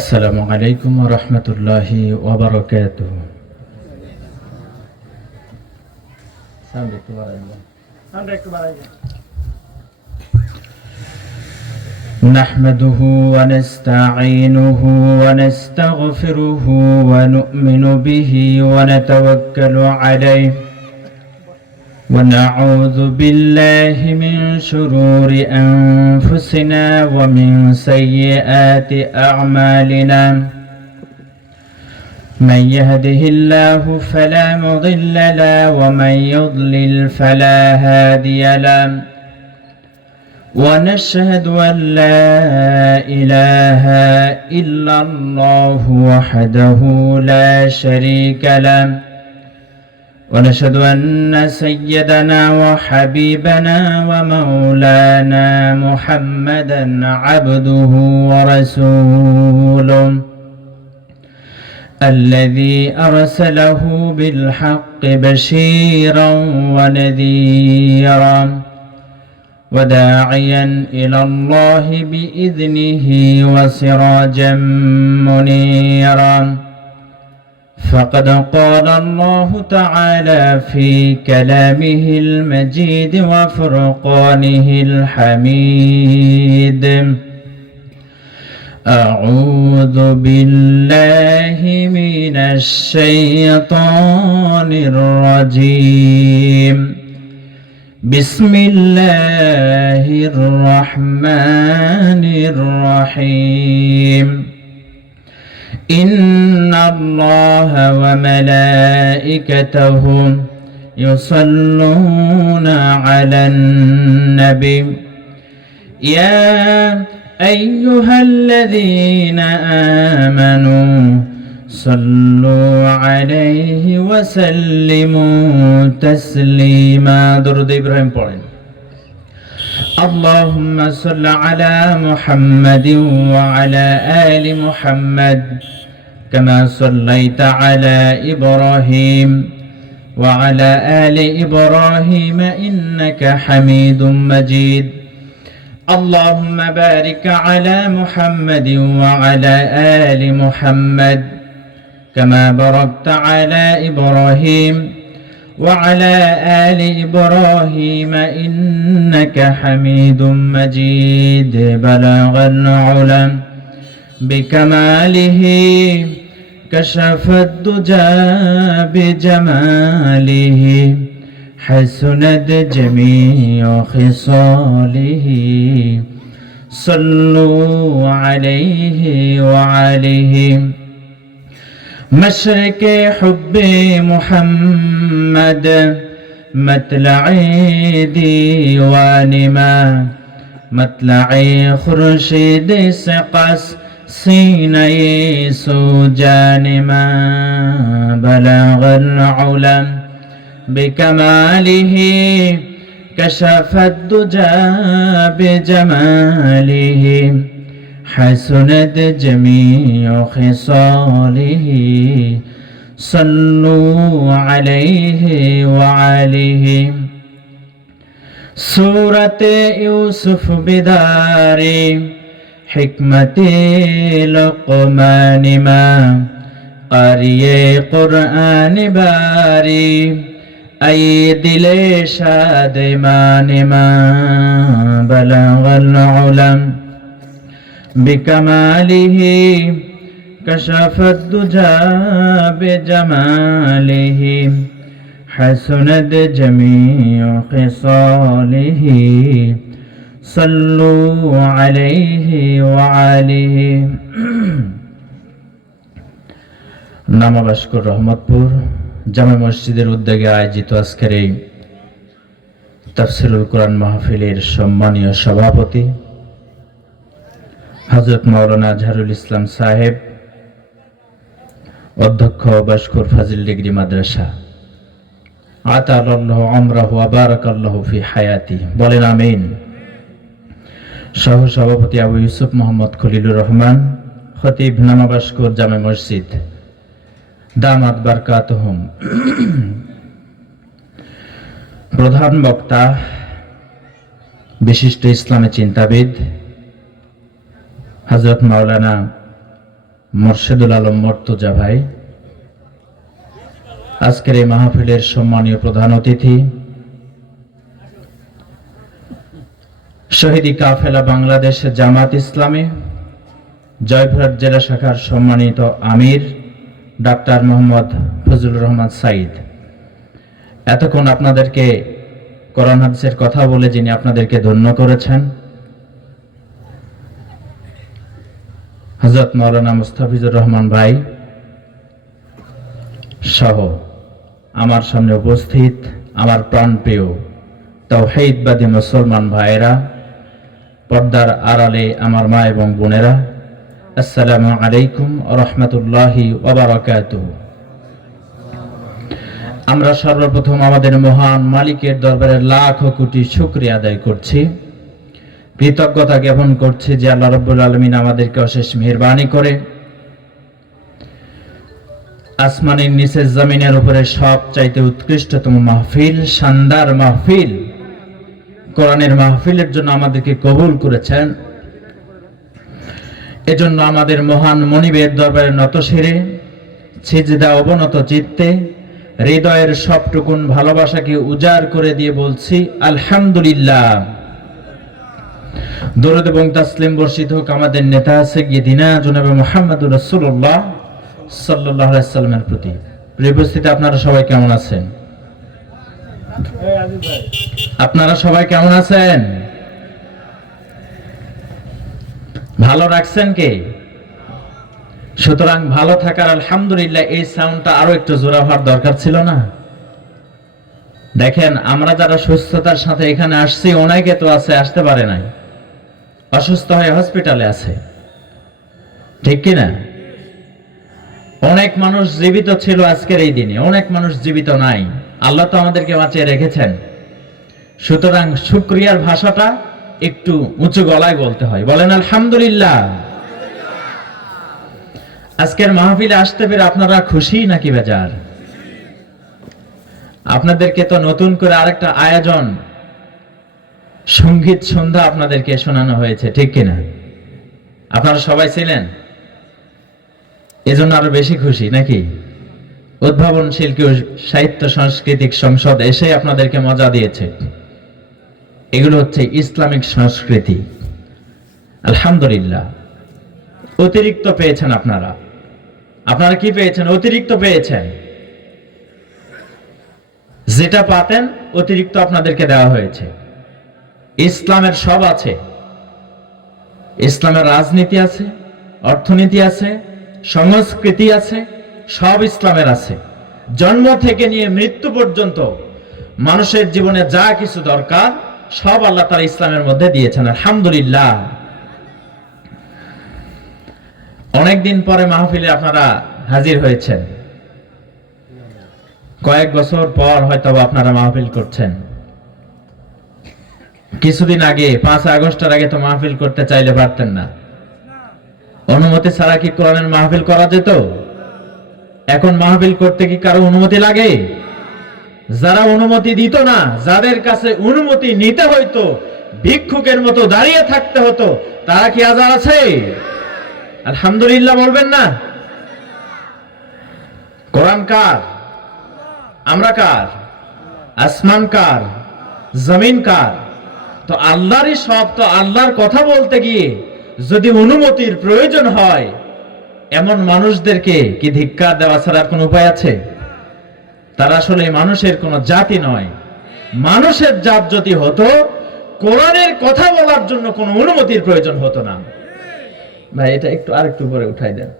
আসসালামু আলাইকুম ওয়া রাহমাতুল্লাহি ওয়া বারাকাতুহু। সাউন্ড একটু বাড়াই দেন। নাহমাদুহু ওয়া নাস্তাঈনুহু ওয়া নাস্তাগফিরুহু ওয়া নু'মিনু বিহি ওয়া নাতাওয়াক্কালু আলাইহি ওয়া না'উযু বিল্লাহি মিন শুরুরি আনফুসিনা ওয়া মিন সাইয়্যাতি আ'মালিনা। من يهده الله فلا مضل له ومن يضلل فلا هادي له ونشهد أن لا إله إلا الله وحده لا شريك له ونشهد أن سيدنا وحبيبنا ومولانا محمدا عبده ورسوله الذي أرسله بالحق بشيرا ونذيرا وداعيا إلى الله بإذنه وسراجا منيرا. فقد قال الله تعالى في كلامه المجيد وفرقانه الحميد: أعوذ بالله من الشيطان الرجيم. بسم الله الرحمن الرحيم. إن الله وملائكته يصلون على النبي يا أيها الذين آمنوا صلوا عليه وسلموا تسليما. درود إبراهيم পড়েন। اللهم صل على محمد وعلى آل محمد كما صليت على إبراهيم وعلى آل إبراهيم إنك حميد مجيد. اللهم بارك على محمد وعلى آل محمد كما باركت على إبراهيم وعلى آل إبراهيم إنك حميد مجيد. بلغ العلا بكماله كشف الدجى بجماله حسنت جميع خصاله. صلوا عليه وعليه. مشرق حب محمد مطلع ديوان ما مطلع خورشید سقس سینه سوجان ما. بلغ العلا بكماله كشف الدجى بجماله حسنت جميع خصاله. صلوا عليه وعليه. سورة يوسف بداري حكمة لقمان ما قارئ قرآن باري أي دل شادمان ما. بلغ العلا بكماله كشف الدجى بجماله حسنت جميع خصاله. صلوا عليه وعليه. নামাবাসপুর রহমতপুর জামে মসজিদের উদ্যোগে আয়োজিত আজকের এই তাফসীরুল কোরআন মাহফিলের সম্মানীয় সভাপতি হযরত মাওলানা আজহারুল ইসলাম সাহেব, অধ্যক্ষ বাসকুর ফাজিল ডিগ্রি মাদ্রাসা, আতালাল্লাহু আমরাহু ওয়া বারাকাল্লাহু ফি হায়াতি, বলেন আমিন। সহ সভাপতি আবু ইউসুফ মোহাম্মদ খলিলুর রহমান, খতিব নামাবাসকুর জামে মসজিদ, দামাত বারকাতুহুম। প্রধান বক্তা বিশিষ্ট ইসলামী চিন্তাবিদ হযরত মাওলানা মোর্শেদুল আলম মর্তুজা ভাই, আজকের এই মাহফিলের সম্মানীয় প্রধান অতিথি, শহীদি কাফেলা বাংলাদেশ জামাত ইসলামী জয়পুরহাট জেলা শাখার সম্মানিত আমির ডাক্তার মোহাম্মদ ফজলুর রহমান সাইদ, এতক্ষণ আপনাদেরকে কোরআন হাদিসের কথা বলে যিনি আপনাদেরকে ধন্য করেছেন, হযরত মাওলানা মুস্তাফিজুর রহমান ভাই সহ আমার সামনে উপস্থিত আমার প্রাণপ্রিয় তাওহীদবাদী মুসলমান ভাইয়েরা, পর্দার আড়ালে আমার মা এবং বোনেরা, আসসালামু আলাইকুম ওয়া রাহমাতুল্লাহি ওয়া বারাকাতুহু। আমরা সর্বপ্রথম আমাদের মহান মালিকের দরবারে লাখ কোটি শুকরিয়া আদায় করছি, কৃতজ্ঞতা জ্ঞাপন করছি যে আল্লাহ রাব্বুল আলামিন আমাদেরকে অশেষ মেহেরবানি করে আসমানের নিচে জমিনের উপরে সবচাইতে উৎকৃষ্টতম মাহফিল, শানদার মাহফিল, কোরআনের মাহফিলের জন্য আমাদেরকে কবুল করেছেন। এজন্য আমাদের মহান মনিবের দরবারে নতশিরে সিজদা অবনত চিত্তে হৃদয়ের সবটুকুন ভালোবাসাকে উজাড় করে দিয়ে বলছি আলহামদুলিল্লাহ। দরুদ এবং তাসলিম বর্ষিত হোক আমাদের নেতা সাইয়্যিদিনা জনাবে মুহাম্মদুর রাসূলুল্লাহ সাল্লাল্লাহু আলাইহি সাল্লামের প্রতি। প্রিয় উপস্থিতি, আপনারা সবাই কেমন আছেন? আপনারা সবাই কেমন আছেন? ভালো রাখছেন কে? সুতরাং ভালো থাকার আলহামদুলিল্লাহ এই সাউন্ডটা আরো একটু জোরা হওয়ার দরকার ছিল না? দেখেন, আমরা যারা সুস্থতার সাথে এখানে আসছি অনেকে তো আছে আসতে পারে নাই, অসুস্থ হয়ে হসপিটালে আছে, ঠিক কিনা? অনেক মানুষ জীবিত ছিল আজকের এই দিনে, অনেক মানুষ জীবিত নাই। আল্লাহ তো আমাদেরকে বাঁচিয়ে রেখেছেন। সুতরাং শুকরিয়ার ভাষাটা একটু উঁচু গলায় বলতে হয়। বলেন আলহামদুলিল্লাহ। আজকের মাহফিলে আসতে পেরে আপনারা খুশি নাকি বেজার? আপনাদেরকে তো নতুন করে আরেকটা আয়োজন, সঙ্গীত সন্ধ্যা আপনাদেরকে শোনানো হয়েছে, ঠিক কিনা? আপনারা সবাই ছিলেন, এজন্য আরো বেশি খুশি নাকি? উদ্ভাবনশীল কেউ সাহিত্য সাংস্কৃতিক সংসদ এসে আপনাদেরকে মজা দিয়েছে। এগুলো হচ্ছে ইসলামিক সংস্কৃতি। আলহামদুলিল্লাহ। অতিরিক্ত পেয়েছেন আপনারা। আপনারা কি পেয়েছেন? অতিরিক্ত পেয়েছেন। যেটা পাতেন অতিরিক্ত আপনাদেরকে দেওয়া হয়েছে। ইসলামের সব আছে। ইসলামের রাজনীতি আছে, অর্থনীতি আছে, সংস্কৃতি আছে, সব ইসলামের আছে। জন্ম থেকে নিয়ে মৃত্যু পর্যন্ত মানুষের জীবনে যা কিছু দরকার সব আল্লাহ তাআলা ইসলামের মধ্যে দিয়েছেন। আলহামদুলিল্লাহ। অনেকদিন পরে মাহফিলে আপনারা হাজির হয়েছেন। কয়েক বছর পর হয়তো আপনারা মাহফিল করছেন। কিছুদিন আগে 5 আগস্টের আগে তো মাহফিল করতে চাইলে পারতেন না। অনুমতি ছাড়া কি কোরআনের মাহফিল করা যেত? এখন মাহফিল করতে কি কারো অনুমতি লাগে? যারা অনুমতি দিত না, যাদের কাছে অনুমতি নিতে হইতো, ভিক্ষুকের মতো দাঁড়িয়ে থাকতে হতো, তারা কি আজ আর আছে? আলহামদুলিল্লাহ বলবেন না? কোরআন কার? আমরা কার? আসমান কার? জমিন কার? তো আল্লাহরই সব। তো আল্লাহর কথা বলতে গিয়ে যদি অনুমতির প্রয়োজন হয়, এমন মানুষদেরকে কি ধিক্কার দেওয়া ছাড়া কোনো উপায় আছে? তারা আসলে মানুষের কোনো জাতি নয়। মানুষের জাত যদি হতো, কোরআনের কথা বলার জন্য কোনো অনুমতির প্রয়োজন হতো না। ভাই, এটা একটু আরেকটু উপরে উঠাই দেন।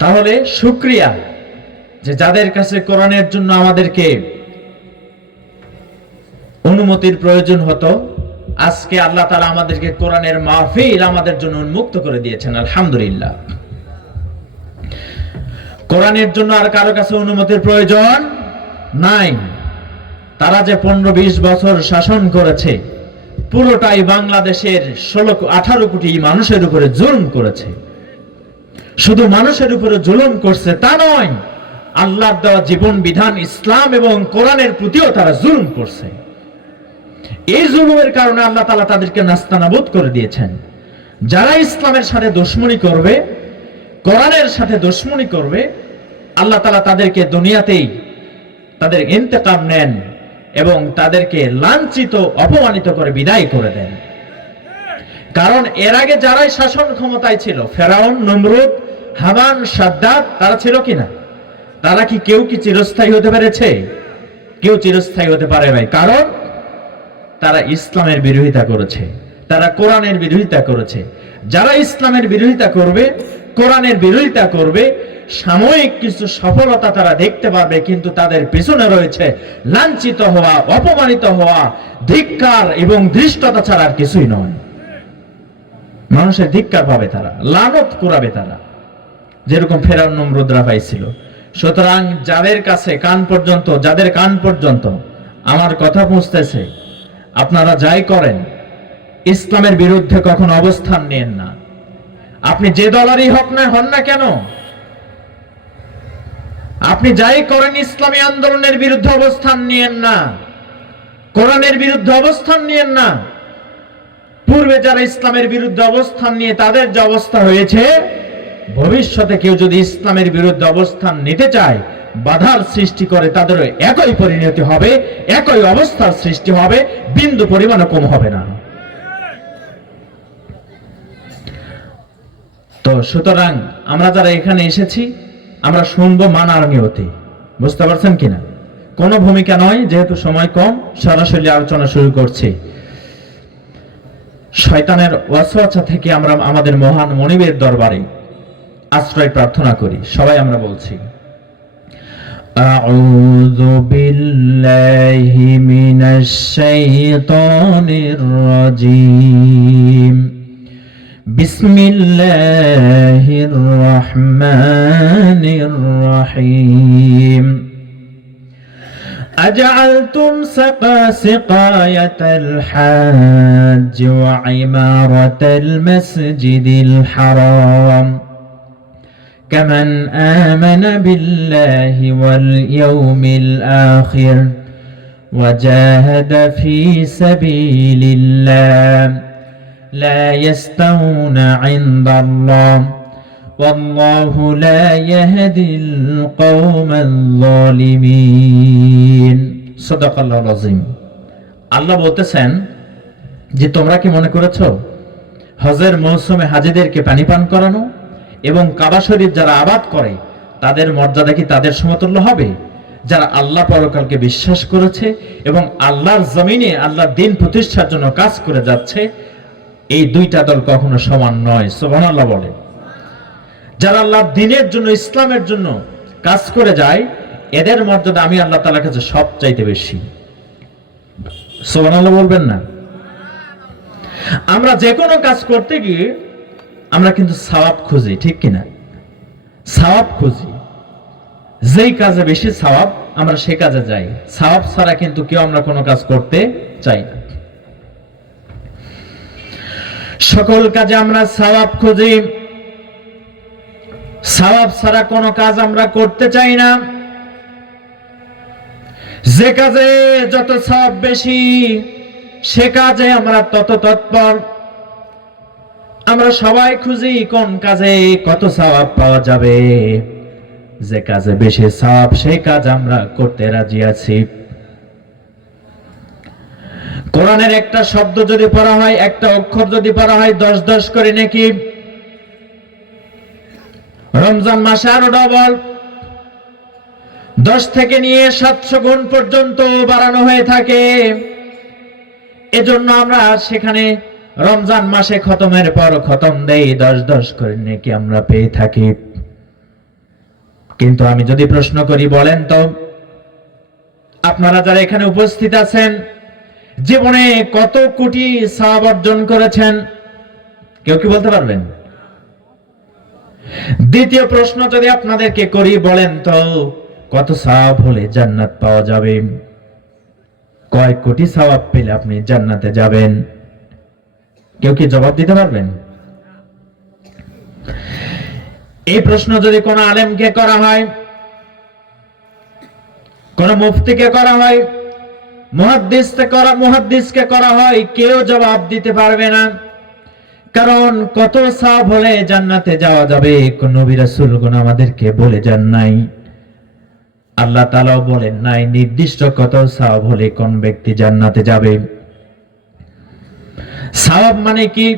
তাহলে শুকরিয়া যে যাদের কাছে কোরআনের জন্য আমাদেরকে অনুমতির প্রয়োজন হতো, আজকে আল্লাহ তাআলা আমাদেরকে কোরআনের মাহফিল আমাদের জন্য উন্মুক্ত করে দিয়েছেন। আলহামদুলিল্লাহ। কোরআনের জন্য আর কারো কাছে অনুমতির প্রয়োজন নাই। তারা যে 15-20 বছর শাসন করেছে, পুরোটাই বাংলাদেশের 18 কোটি মানুষের উপরে জুলুম করেছে। শুধু মানুষের উপরে জুলুম করছে তা নয়, আল্লাহর দেওয়া জীবন বিধান ইসলাম এবং কোরআনের প্রতিও তারা জুলুম করছে। এই জুলুমের কারণে আল্লাহ তাআলা তাদেরকে নাস্তানাবুদ করে দিয়েছেন। যারা ইসলামের সাথে দুশমনি করবে, কোরআনের সাথে দুশমনি করবে, আল্লাহ তাআলা তাদেরকে দুনিয়াতেই তাদের ইন্তেকাম নেন এবং তাদেরকে লাঞ্ছিত অপমানিত করে বিদায় করে দেন। কারণ এর আগে যারাই শাসন ক্ষমতায় ছিল, ফেরাউন, নমরুদ, হামান, সাদ্দাত, তারা ছিল কিনা? তারা কি কেউ কি চিরস্থায়ী হতে পেরেছে? কেউ চিরস্থায়ী হতে পারে নাই। কারণ তারা ইসলামের বিরোধিতা করেছে, তারা কোরআনের বিরোধিতা করেছে। যারা ইসলামের বিরোধিতা করবে, কোরআনের বিরোধিতা করবে, সাময়িক কিছু সফলতা তারা দেখতে পাবে, কিন্তু তাদের পেছনে রয়েছে লাঞ্ছিত হওয়া, অপমানিত হওয়া, ধিক্কার এবং ধৃষ্টতা ছাড়া আর কিছুই নয়। মানুষের ধিক্কার পাবে তারা, লানত কুড়াবে তারা, যেরকম ফেরাউন নমরুদরা পাইছিল। সুতরাং যাদের কাছে কান পর্যন্ত, যাদের কান পর্যন্ত আমার কথা পৌঁছতেছে, আপনারা যাই করেন ইসলামের বিরুদ্ধে কখনো অবস্থান নেন না। আপনি যে দলেরই হন না কেন, আপনি যাই করেন ইসলামী আন্দোলনের বিরুদ্ধে অবস্থান নিয়েন না, কোরআনের বিরুদ্ধে অবস্থান নিয়েন না। পূর্বে যারা ইসলামের বিরুদ্ধে অবস্থান নিয়ে তাদের যে অবস্থা হয়েছে, ভবিষ্যতে কেউ যদি ইসলামের বিরুদ্ধে অবস্থান নিতে চায়, বাধার সৃষ্টি করে, তাদের একই পরিণতি হবে, একই অবস্থার সৃষ্টি হবে, বিন্দু পরিমাণও কম হবে না। তো সুতরাং আমরা যারা এখানে এসেছি, আমরা শুনবো মানার নিয়তে। বুঝতে পারছেন কিনা? কোনো ভূমিকা নয়, যেহেতু সময় কম, সরাসরি আলোচনা শুরু করছি। শয়তানের ওয়াসওয়াসা থেকে আমরা আমাদের মহান মনিবের দরবারে আশ্রয় প্রার্থনা করি। সবাই আমরা বলছি, আউযু বিল্লাহি মিনাশ শাইতানির রাজীম। বিসমিল্লাহির রহমানির রহিম। أجعلتم سقاية الحاج وعمارة المسجد الحرام كمن آمن بالله واليوم الآخر وجاهد في سبيل الله لا يستوون عند الله والله لا يهدي القوم الظالمين। সাদাকাল্লাহুল আযীম। আল্লাহ বলতেছেন যে তোমরা কি মনে করেছো হজের মৌসুমে হাজীদেরকে পানি পান করানো এবং কাবা শরীফ যারা আবাদ করে তাদের মর্যাদা কি তাদের সমতুল্য হবে? যারা আল্লাহ পরকালকে বিশ্বাস করেছে এবং আল্লাহর জমিনে আল্লাহর দ্বীন প্রতিষ্ঠার জন্য কাজ করে যাচ্ছে, এই দুইটা দল কখনো সমান নয়। সুবহানাল্লাহ বলে। যারা আল্লাহর দ্বীনের জন্য, ইসলামের জন্য কাজ করে যায়, এদের মর্যাদা আমি আল্লাহ তাআলার কাছে সবচাইতে বেশি। সুবহানাল্লাহ বলবেন না? আমরা যে কোনো কাজ করতে গিয়ে আমরা কিন্তু সওয়াব খুঁজি, ঠিক কিনা? সওয়াব খুঁজি, যেই কাজে বেশি সওয়াব আমরা সে কাজে যাই। সওয়াব ছাড়া কিন্তু কেউ আমরা কোনো কাজ করতে চাই না। সকল কাজে আমরা সওয়াব খুঁজি, সওয়াব ছাড়া কোনো কাজ আমরা করতে চাই না। যে কাজে যত সওয়াব বেশি সে কাজে আমরা তত তৎপর। আমরা সবাই খুঁজি কোন কাজে কত সওয়াব পাওয়া যাবে। যে কাজে বেশি সওয়াব সেই কাজ আমরা করতে রাজি আছি। কোরআনের একটা শব্দ যদি পড়া হয়, একটা অক্ষর যদি পড়া হয়, 10 করে নেকি। রমজান মাসে আরো ডবল, 10 থেকে নিয়ে 700 গুণ পর্যন্ত বাড়ানো হয়ে থাকে। এজন্য আমরা সেখানে রমজান মাসে খতমের পর খতম দেই, 10 করে নেকি আমরা পেয়ে থাকি। কিন্তু আমি যদি প্রশ্ন করি, বলেন তো আপনারা যারা এখানে উপস্থিত আছেন, জীবনে কত কোটি সওয়াব অর্জন করেছেন? কেউ কি বলতে পারবেন? দ্বিতীয় প্রশ্ন যদি আপনাদেরকে করি, বলেন তো কত সওয়াব হলে জান্নাত পাওয়া যাবে? কয় কোটি সওয়াব পেলে আপনি জান্নাতে যাবেন? কেউ কি জবাব দিতে পারবেন? এই প্রশ্ন যদি কোন আলেমকে করা হয়, কোন মুফতিকে করা হয়, মুহাদ্দিসকে করা হয়, কেউ জবাব দিতে পারবে না। কারণ কত সওয়াব হলে জান্নাতে যাওয়া যাবে, কোন নবী রাসূলগণ আমাদেরকে বলে যান নাই, আল্লাহ তাআলাও বলেন নাই নির্দিষ্ট কত সওয়াব হলে কোন ব্যক্তি জান্নাতে যাবে। সওয়াব মানে কি,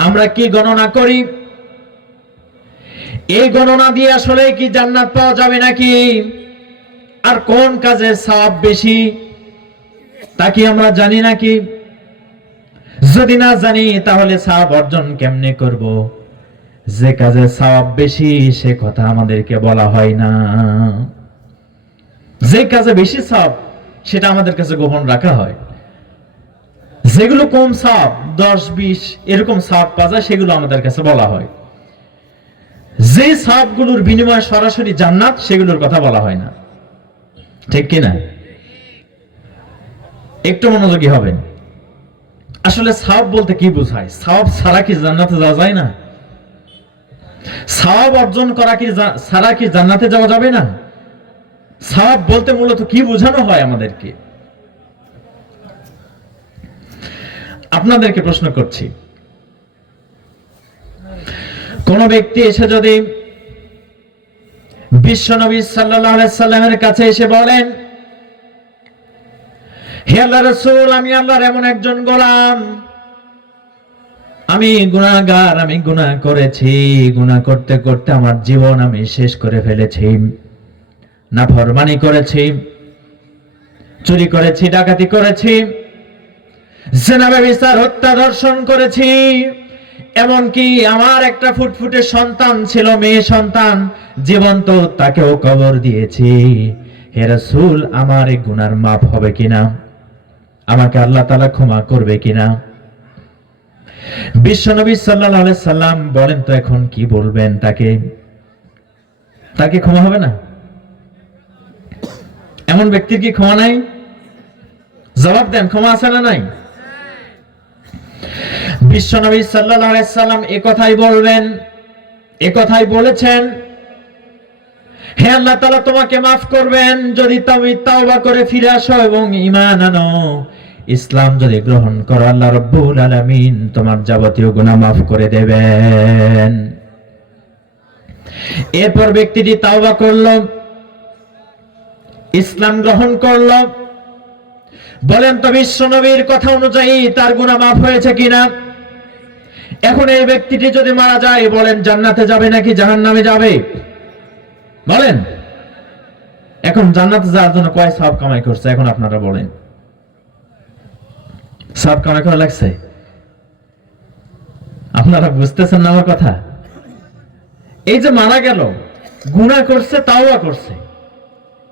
আমরা কি গণনা করি? এই গণনা দিয়ে আসলে কি জান্নাত পাওয়া যাবে নাকি? আর কোন কাজে সওয়াব বেশি তা কি আমরা জানি নাকি? যদি না জানি তাহলে সওয়াব অর্জন কেমনে করব? যে কাজে সওয়াব বেশি সে কথা আমাদেরকে বলা হয় না। যে কাজে বেশি সওয়াব সেটা আমাদের কাছে গোপন রাখা হয়। যেগুলো কম সওয়াব 10-20 এরকম সওয়াব পাওয়া যায় সেগুলো আমাদের কাছে বলা হয়। যে সওয়াবগুলোর বিনিময়ে সরাসরি জান্নাত সেগুলোর কথা বলা হয় না। ঠিক কি না? একটু মনোযোগী হবেন। আসলে সওয়াব বলতে কি বোঝায়? সওয়াব ছাড়া কি জান্নাতে যাওয়া যায় না? সওয়াব অর্জন করা কি ছাড়া কি জান্নাতে যাওয়া যাবে না? সওয়াব বলতে মূলত কি বোঝানো হয় আমাদেরকে? আপনাদেরকে প্রশ্ন করছি, কোন ব্যক্তি এসে যদি বিশ্বনবী সাল্লাল্লাহু আলাইহি সাল্লামের কাছে এসে বলেন, হে আল্লাহর রাসূল, আমি আল্লাহর এমন একজন গোলাম, আমি গুনাহগার, আমি গুনাহ করেছি, গুনাহ করতে করতে আমার জীবন আমি শেষ করে ফেলেছি, নাফরমানি করেছি, চুরি করেছি, ডাকাতি করেছি, জিনা ব্যভিচার, হত্যা, ধর্ষণ করেছি, এমনকি আমার একটা ফুটফুটে সন্তান ছিল, মেয়ে সন্তান, জীবন্ত, তাকেও কবর দিয়েছি। হে রাসূল, আমার এই গুনার মাফ হবে কিনা? আমাকে আল্লাহ তাআলা ক্ষমা করবে কিনা? বিশ্বনবী সাল্লাল্লাহু আলাইহি সাল্লাম বলেন, তো এখন কি বলবেন? তাকে ক্ষমা হবে না? এমন ব্যক্তির কি ক্ষমা নাই? জবাব দেন, ক্ষমা আছে না নাই? বিশ্বনবী সাল্লাল্লাহু আলাইহি সাল্লাম একথাই বলবেন, একথাই বলেছেন, হে আল্লাহ তাআলা তোমাকে মাফ করবেন যদি তুমি তাওবা করে ফিরে আসো এবং ঈমান আনো, ইসলাম যদি গ্রহণ করো, আল্লাহ রাব্বুল আলামিন তোমার যাবতীয় গুনাহ মাফ করে দেবেন। এরপর ব্যক্তিটি তাওবা করলো, ইসলাম গ্রহণ করলো, বলেন তো বিশ্বনবীর কথা অনুযায়ী তার গুনাহ মাফ হয়েছে কিনা? এখন এই ব্যক্তিটি যদি মারা যায়, বলেন জান্নাতে যাবে নাকি জাহান্নামে যাবে? বলেন। এখন জান্নাতে যাওয়ার জন্য কয় সওয়াব কামাই করছে? এখন আপনারা বলেন, সওয়াব কামাই করা লাগছে? আপনারা বুঝতেছেন না আমার কথা? এই যে মারা গেল, গুনাহ করছে, তাওবা করছে,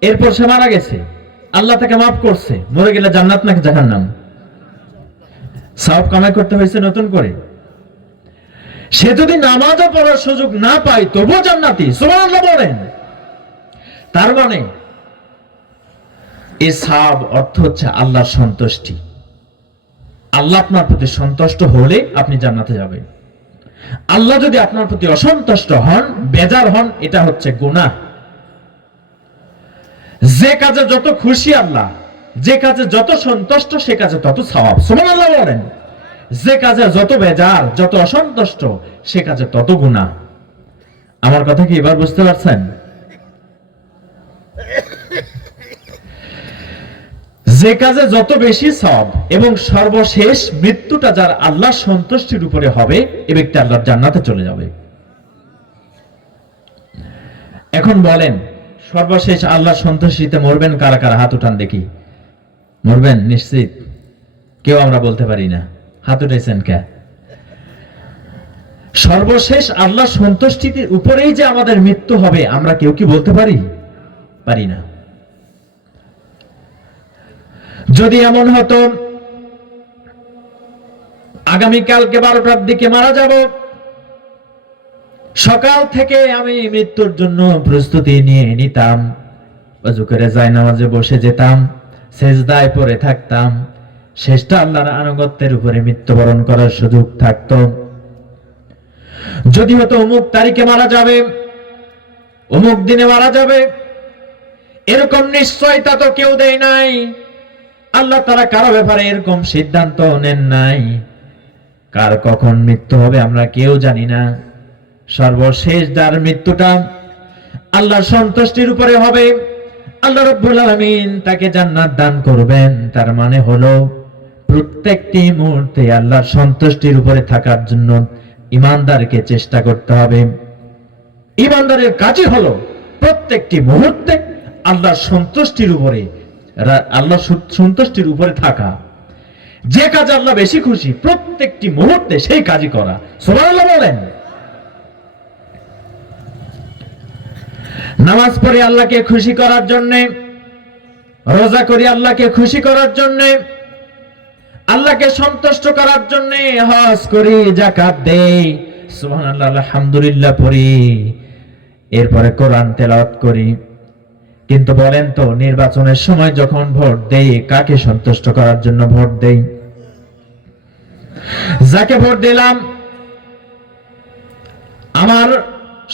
এরপর সে মারা গেছে, আল্লাহ তাকে মাফ করছে, মরে গেলে জান্নাত নাকি জাহান্নাম? সওয়াব কামাই করতে হয়েছে নতুন করে। সে যদি নামাজও পড়ার সুযোগ না পায় তবুও জান্নাতি, সুবহানাল্লাহ বলেন। তার মানে এই সওয়াব অর্থ হচ্ছে আল্লাহর সন্তুষ্টি। আল্লাহ আপনার প্রতি সন্তুষ্ট হলে আপনি জান্নাতে যাবেন। আল্লাহ যদি আপনার প্রতি অসন্তুষ্ট হন, বেজার হন, এটা হচ্ছে গুনাহ। যে কাজে যত খুশি আল্লাহ, যে কাজে যত সন্তুষ্ট, সে কাজে তত সওয়াব, সুবহানাল্লাহ বলেন। যে কাজে যত বেজার, যত অসন্তুষ্ট, সে কাজে তত গুনাহ। আমার কথা কি এবার বুঝতে পারছেন? যে কাজে যত বেশি সওয়াব এবং সর্বশেষ মৃত্যুটা যার আল্লাহর সন্তুষ্টির উপরে হবে, এ ব্যক্তি আল্লাহর জান্নাতে চলে যাবে। এখন বলেন, সর্বশেষ আল্লাহর সন্তুষ্টিতে মরবেন কারা কারা? হাত উঠান দেখি। মরবেন নিশ্চিত? কেউ আমরা বলতে পারি না। হাত উঠেছেন কে? সর্বশেষ আল্লাহর সন্তুষ্টির উপরেই যে আমাদের মৃত্যু হবে, আমরা কেউ কি বলতে পারি? পারি না। যদি এমন হতো আগামীকালকে 12টার দিকে মারা যাব, সকাল থেকে আমি মৃত্যুর জন্য প্রস্তুতি নিয়ে নিতাম, ওযু করে জায়নামাজে বসে যেতাম, সেজদায় পড়ে থাকতাম, শেষটা আল্লাহর আনুগত্যের উপরে মৃত্যুবরণ করার সুযোগ থাকতো। যদি হতো অমুক তারিখে মারা যাবে, অমুক দিনে মারা যাবে, এরকম নিশ্চয়তা তো কেউ দেয় নাই। আল্লাহ তাআলা কারো ব্যাপারে এরকম সিদ্ধান্ত নেন নাই। কার কখন মৃত্যু হবে আমরা কেউ জানি না। সর্বশেষ যার মৃত্যুটা আল্লাহর সন্তুষ্টির উপরে হবে, আল্লাহ রাব্বুল আলামিন তাকে জান্নাত দান করবেন। তার মানে হলো প্রত্যেকটি মুহূর্তে আল্লাহর সন্তুষ্টির উপরে থাকার জন্য ঈমানদারকে চেষ্টা করতে হবে। ঈমানদারের কাজই হলো প্রত্যেকটি মুহূর্তে আল্লাহর সন্তুষ্টির উপরে থাকা। যে কাজ আল্লাহ বেশি খুশি প্রত্যেকটি মুহূর্তে সেই কাজই করা। সুবহানাল্লাহ বলেন। নামাজ পড়ি আল্লাহকে খুশি করার জন্য, রোজা করি আল্লাহকে খুশি করার জন্য, আল্লাহকে সন্তুষ্ট করার জন্য, হজ করি, যাকাত দেই, সুবহানাল্লাহ আলহামদুলিল্লাহ পড়ি, এরপরে কোরআন তেলাওয়াত করি। কিন্তু বলেন তো নির্বাচনের সময় যখন ভোট দেই কাকে সন্তুষ্ট করার জন্য ভোট দেই? যাকে ভোট দিলাম আমার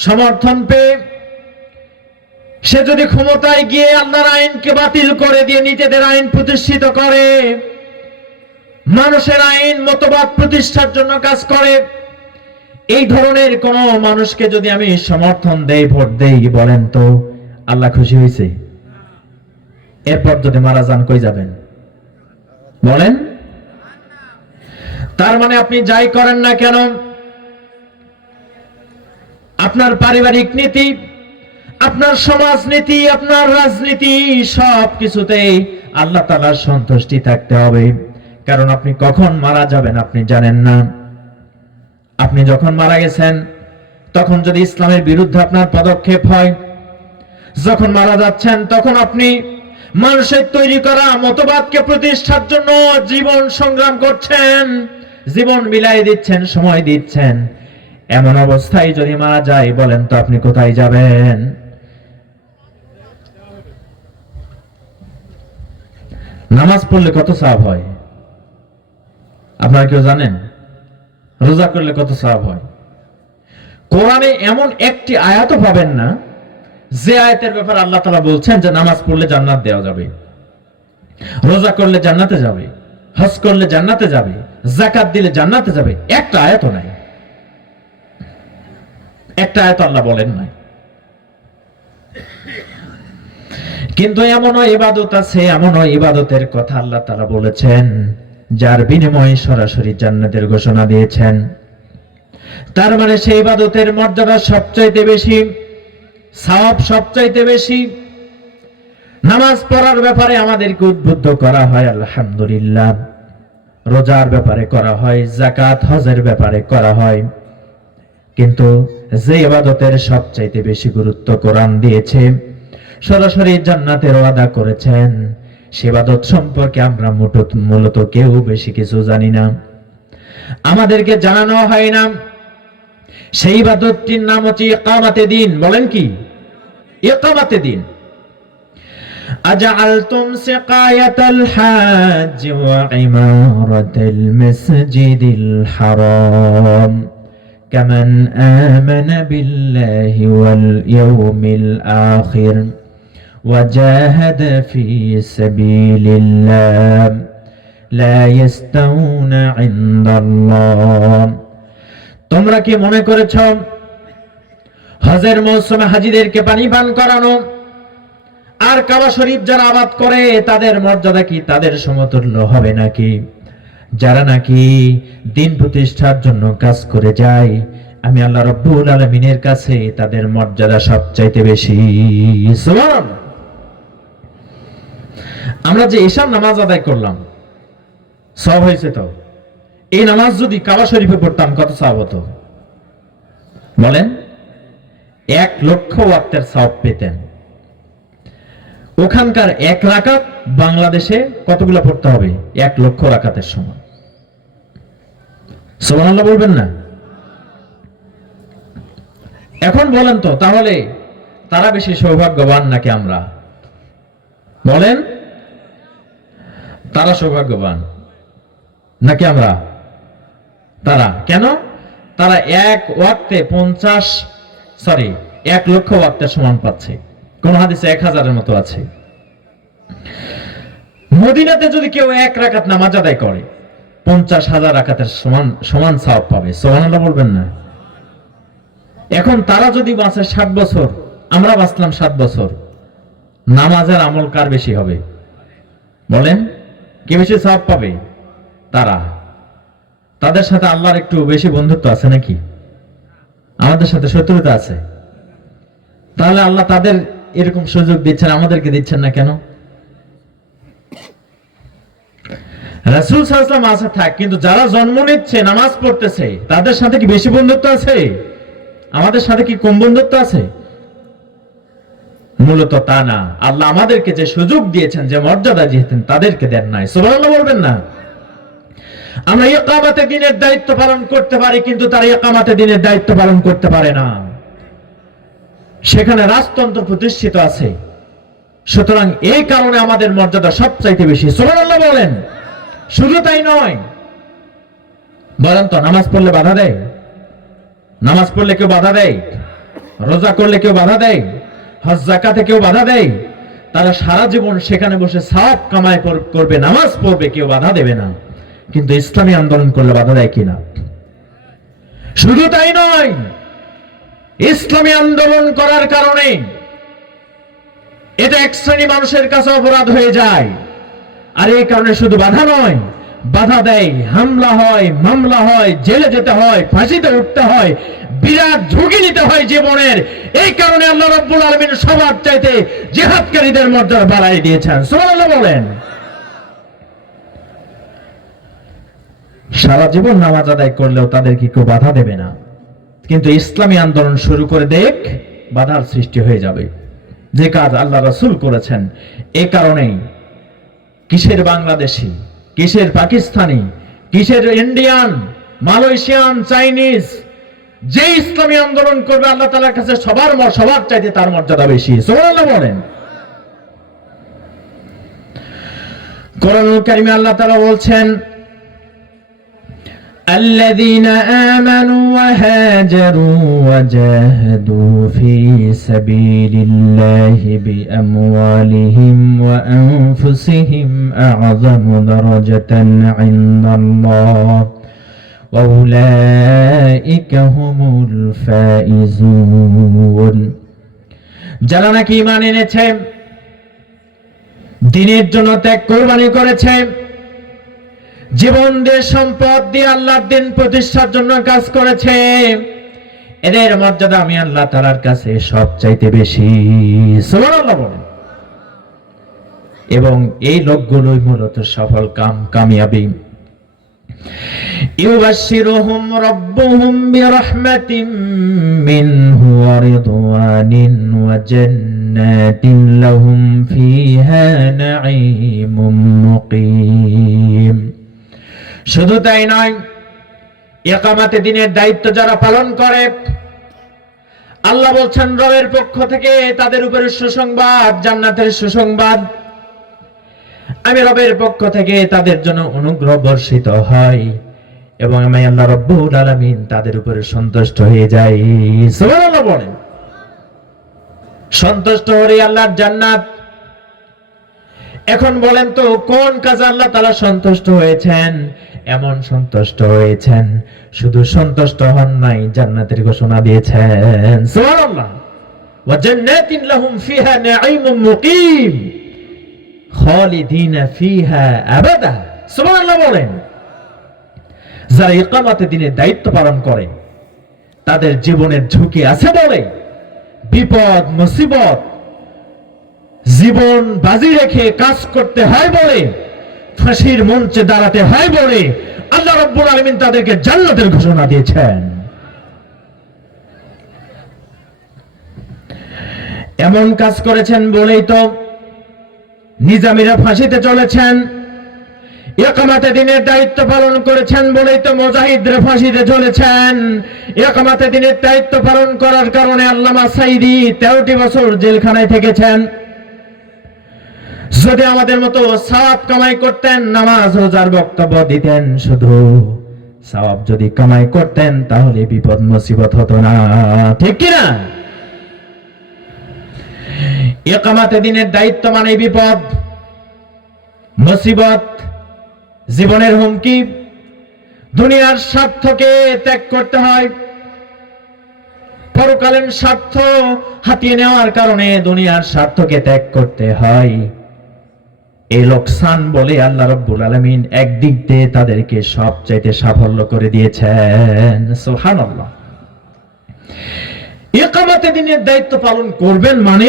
সমর্থন পেয়ে সে যদি ক্ষমতায় গিয়ে আল্লাহর আইনকে বাতিল করে দিয়ে নিজেদের আইন প্রতিষ্ঠিত করে, মানুষের আইন মতবাদ প্রতিষ্ঠার জন্য কাজ করে, এই ধরনের কোন মানুষকে যদি আমি সমর্থন দেই, ভোট দেই, বলেন তো আল্লাহ খুশি হয়েছে? এরপর যদি মারা যান কই যাবেন বলেন? তার মানে আপনি যাই করেন না কেন আপনার পারিবারিক নীতি, আপনার সমাজনীতি, আপনার রাজনীতি সব কিছুতেই আল্লাহ তাআলার সন্তুষ্টি থাকতে হবে। কারণ আপনি কখন মারা যাবেন আপনি জানেন না। আপনি যখন মারা গেছেন তখন যদি ইসলামের বিরুদ্ধে আপনার পদক্ষেপ হয়, যখন মারা যাচ্ছেন তখন আপনি মানুষের তৈরি করা মতবাদকে প্রতিষ্ঠার জন্য জীবন সংগ্রাম করছেন, জীবন বিলাই দিচ্ছেন, সময় দিচ্ছেন। এমন অবস্থায় যদি মারা যায় বলেন তো আপনি কোথায় যাবেন? নামাজ পড়লে কত সওয়াব হয় আপনারা কেউ জানেন? রোজা করলে কত সওয়াব হয়? কোরআনে এমন একটি আয়াতও পাবেন না যে আয়াতের ব্যাপারে আল্লাহ তাআলা বলছেন যে নামাজ পড়লে জান্নাত দেওয়া যাবে, রোজা করলে জান্নাতে যাবে, হজ করলে জান্নাতে যাবে, যাকাত দিলে জান্নাতে যাবে। একটা আয়াতও নাই, একটা আয়াত আল্লাহ বলেন নাই। কিন্তু এমনও ইবাদত আছে, এমনও ইবাদতের কথা আল্লাহ তাআলা বলেছেন যার বিনিময়ে সরাসরি জান্নাতের ঘোষণা দিয়েছেন। তার মানে সেই ইবাদতের মর্যাদা সবচাইতে বেশি, সওয়াব সবচাইতে বেশি। নামাজ পড়ার ব্যাপারে আমাদেরকে উদ্বুদ্ধ করা হয় আলহামদুলিল্লাহ, রোজার ব্যাপারে করা হয়, যাকাত হজের ব্যাপারে করা হয়। কিন্তু যে ইবাদতের সবচাইতে বেশি গুরুত্ব কোরআন দিয়েছে, সরাসরি জান্নাতের ওয়াদা করেছেন, সে ইবাদত সম্পর্কে আমরা মূলত কেউ বেশি কিছু জানি না, আমাদেরকে জানানো হয় না। সেই ইবাদতটির নাম হচ্ছে ইকামাতে দিন। বলেন কি? ইকামাতে দিন। আজআলতুম সিকায়াতাল হাজ্জ ওয়া ইমারাতাল মাসজিদিল হারাম কামান আমানা বিল্লাহি ওয়াল ইয়াউমিল আখির ওয়া জাহাদা ফি সাবিলিল্লাহ লা ইয়াস্তাউনা ইনদাল্লাহ। তোমরা কি মনে করেছ হজের মৌসুমে হাজীদেরকে পানি পান করানো আর কাবা শরীফ যারা আবাদ করে তাদের মর্যাদা কি তাদের সমতুল্য হবে নাকি? যারা নাকি দিন প্রতিষ্ঠার জন্য কাজ করে যায়, আমি আল্লাহ রাব্বুল আলামিনের কাছে তাদের মর্যাদা সবচাইতে বেশি। সুবহানাল্লাহ। আমরা যে ঈশার নামাজ আদায় করলাম সওয়াব হয়েছে তো? এই নামাজ যদি কাবা শরীফে পড়তাম কত সওয়াব হতো বলেন? 1 লক্ষ ওয়াক্তের সওয়াব পেতেন। ওখানকার 1 রাকাত বাংলাদেশে কতগুলো পড়তে হবে? 1 লক্ষ রাকাতের সমান। সুবহানাল্লাহ বলবেন না? এখন বলেন তো তাহলে তারা বেশি সৌভাগ্যবান নাকি আমরা? বলেন, তারা সৌভাগ্যবান নাকি আমরা? তারা। কেন? তারা 1 লক্ষ ওয়াক্তের সমান পাচ্ছে। কোন হাদিসে 1000-এর মতো আছে। মদিনাতে যদি কেউ 1 রাকাত নামাজ আদায় করে 50,000 রাকাতের সমান সমান সওয়াব পাবে। সুবহানাল্লাহ বলবেন না? এখন তারা যদি বাঁচে 60 বছর, আমরা বাঁচলাম 7 বছর, নামাজের আমল কার বেশি হবে বলেন? কে বেশি সওয়াব পাবে? তারা। তাদের সাথে আল্লাহর একটু বেশি বন্ধুত্ব আছে নাকি? আমাদের সাথে শত্রুতা আছে। তাহলে আল্লাহ তাদের এরকম সুযোগ দিচ্ছেন, আমাদেরকে দিচ্ছেন না কেন? রাসূল সাল্লাল্লাহু আলাইহি ওয়াসাল্লাম আছে থাক, কিন্তু যারা জন্ম নিচ্ছে, নামাজ পড়তেছে, তাদের সাথে কি বেশি বন্ধুত্ব আছে? আমাদের সাথে কি কম বন্ধুত্ব আছে? মূলত তা না। আল্লাহ আমাদেরকে যে সুযোগ দিয়েছেন, যে মর্যাদা দিয়েছেন, তাদেরকে দেন নাই। সুবহানাল্লাহ বলবেন না? আমরা ইকামাতে দ্বীনের দায়িত্ব পালন করতে পারি, কিন্তু তারা ইকামাতে দ্বীনের দায়িত্ব পালন করতে পারে না। সেখানে রাজতন্ত্র প্রতিষ্ঠিত আছে। সুতরাং এই কারণে আমাদের মর্যাদা সবচাইতে বেশি। সুবহানাল্লাহ বলেন। শুধু তাই নয়, বলেন তো, নামাজ পড়লে বাধা দেয়? নামাজ পড়লে কেউ বাধা দেয়? রোজা করলে কেউ বাধা দেয়? হজ যাকাতে কেউ বাধা দেয়? তারা সারা জীবন সেখানে বসে সওয়াব কামাই করবে, নামাজ পড়বে, কেউ বাধা দেবে না। কিন্তু ইসলামী আন্দোলন করলে বাধা দেয় কিনা? শুধু তাই নয়, ইসলামী আন্দোলন করার কারণে এটা এক শ্রেণী মানুষের কাছে অপরাধ হয়ে যায়। আর এই কারণে শুধু বাধা নয়, বাধা দেয়, হামলা হয়, মামলা হয়, জেলে যেতে হয়, ফাঁসিতে উঠতে হয়, বিরাট ঝুঁকি নিতে হয় জীবনের। এই কারণে আল্লাহ রাব্বুল আলামিন সবার চাইতে জিহাদকারীদের মর্যাদা বাড়াই দিয়েছেন। সুবহানাল্লাহ বলেন। সারা জীবন নামাজ আদায় করলেও তাদেরকে কেউ বাধা দেবে না, কিন্তু ইসলামী আন্দোলন শুরু করে দেখ, বাধার সৃষ্টি হয়ে যাবে। যে কাজ আল্লাহ রাসূল করেছেন, এই কারণেই কিসের বাংলাদেশি, কিসের পাকিস্তানি, কিসের ইন্ডিয়ান, মালয়েশিয়ান, চাইনিজ, যে ইসলামী আন্দোলন করবে আল্লাহ তাআলার কাছে সবার চাইতে তার মর্যাদা বেশি। সুবহানাল্লাহ বলেন। কোরআনুল কারীমে আল্লাহ তাআলা বলছেন, الذين آمنوا وهاجروا وجاهدوا في سبيل الله بأموالهم وأنفسهم أعظم درجة عند الله وأولئك هم الفائزون। যারা নাকি ঈমান এনেছে, দ্বীনের জন্য ত্যাগ কোরবানি করেছে, জীবন দিয়ে, সম্পদ দিয়ে আল্লাহর দ্বীন প্রতিষ্ঠার জন্য কাজ করেছে, এদের মর্যাদা আমি আল্লাহ তাআলার কাছে সবচাইতে বেশি। সুবহানাল্লাহ বলেন। এবং এই লোকগুলোই মূলত সফল কামিয়াবি। ইউবাশশিরুহুম রাব্বুহুম বিরাহমাতিন মিনহু ওয়া রিদওয়ানিন ওয়া জান্নাতিন লাহুম ফিহা নাঈমুম মুকিম। শুধু তাই নয়, ইকামাতে দ্বীনের দায়িত্ব যারা পালন করে, আল্লাহ বলছেন রবের পক্ষ থেকে তাদের উপরে সুসংবাদ, জান্নাতের সুসংবাদ। আমি রবের পক্ষ থেকে তাদের জন্য অনুগ্রহ বর্ষিত হয় এবং আমি আল্লাহ রাব্বুল আলামিন তাদের উপরে সন্তুষ্ট হয়ে যাই। সুবহানাল্লাহ বলেন। সন্তুষ্ট হলে আল্লাহর জান্নাত। এখন বলেন তো, কোন কাজে আল্লাহ তাআলা সন্তুষ্ট হয়েছেন? এমন সন্তুষ্ট হয়েছেন, শুধু সন্তুষ্ট হন নাই, জান্নাতের ঘোষণা দিয়েছেন। সুবহানাল্লাহ। ওয়া জান্নাতিন লাহুম ফিহা নাঈমুম মুকিম খালিদিনা ফিহা আবাদা। সুবহানাল্লাহ বলেন। যারা ইকামাতে দ্বীনের দায়িত্ব পালন করে, তাদের জীবনের ঝুঁকি আছে বলে, বিপদ মুসিবত জীবন বাজি রেখে কাজ করতে হয় বলে, ফাঁসির মঞ্চে দাঁড়াতে হয় বলে আল্লাহ রাব্বুল আলামিন তাদেরকে জান্নাতের ঘোষণা দিয়েছেন। এমন কাজ করেছেন বলেই তো নিজামীরা ফাঁসিতে চলেছেন, ইকামাতে দ্বীনের দায়িত্ব পালন করেছেন বলেই তো মুজাহিদরা ফাঁসিতে চলেছেন। ইকামাতে দ্বীনের দায়িত্ব পালন করার কারণে আল্লামা সাঈদী 13টি বছর জেলখানায় থেকেছেন। যদি আমাদের মতো সওয়াব কামাই করতেন, নামাজ রোজার বক্তব্য দিতেন, শুধু সওয়াব যদি কামাই করতেন, তাহলে বিপদ মুসিবত হতো না, ঠিক কি না? ইকামাতে দ্বীনের দায়িত্ব মানে বিপদ মুসিবত, জীবনের হুমকি, দুনিয়ার স্বার্থকে ত্যাগ করতে হয়। পরকালীন স্বার্থ হাতিয়ে নেওয়ার কারণে দুনিয়ার স্বার্থকে ত্যাগ করতে হয়। এই লোকসান বলে আল্লাহ রাব্বুল আলামিন একদিক দিয়ে তাদেরকে সবচাইতে সাফল্য করে দিয়েছেন। সুবহানাল্লাহ। ইকামতে দ্বীনের দায়িত্ব পালন করবেন মানে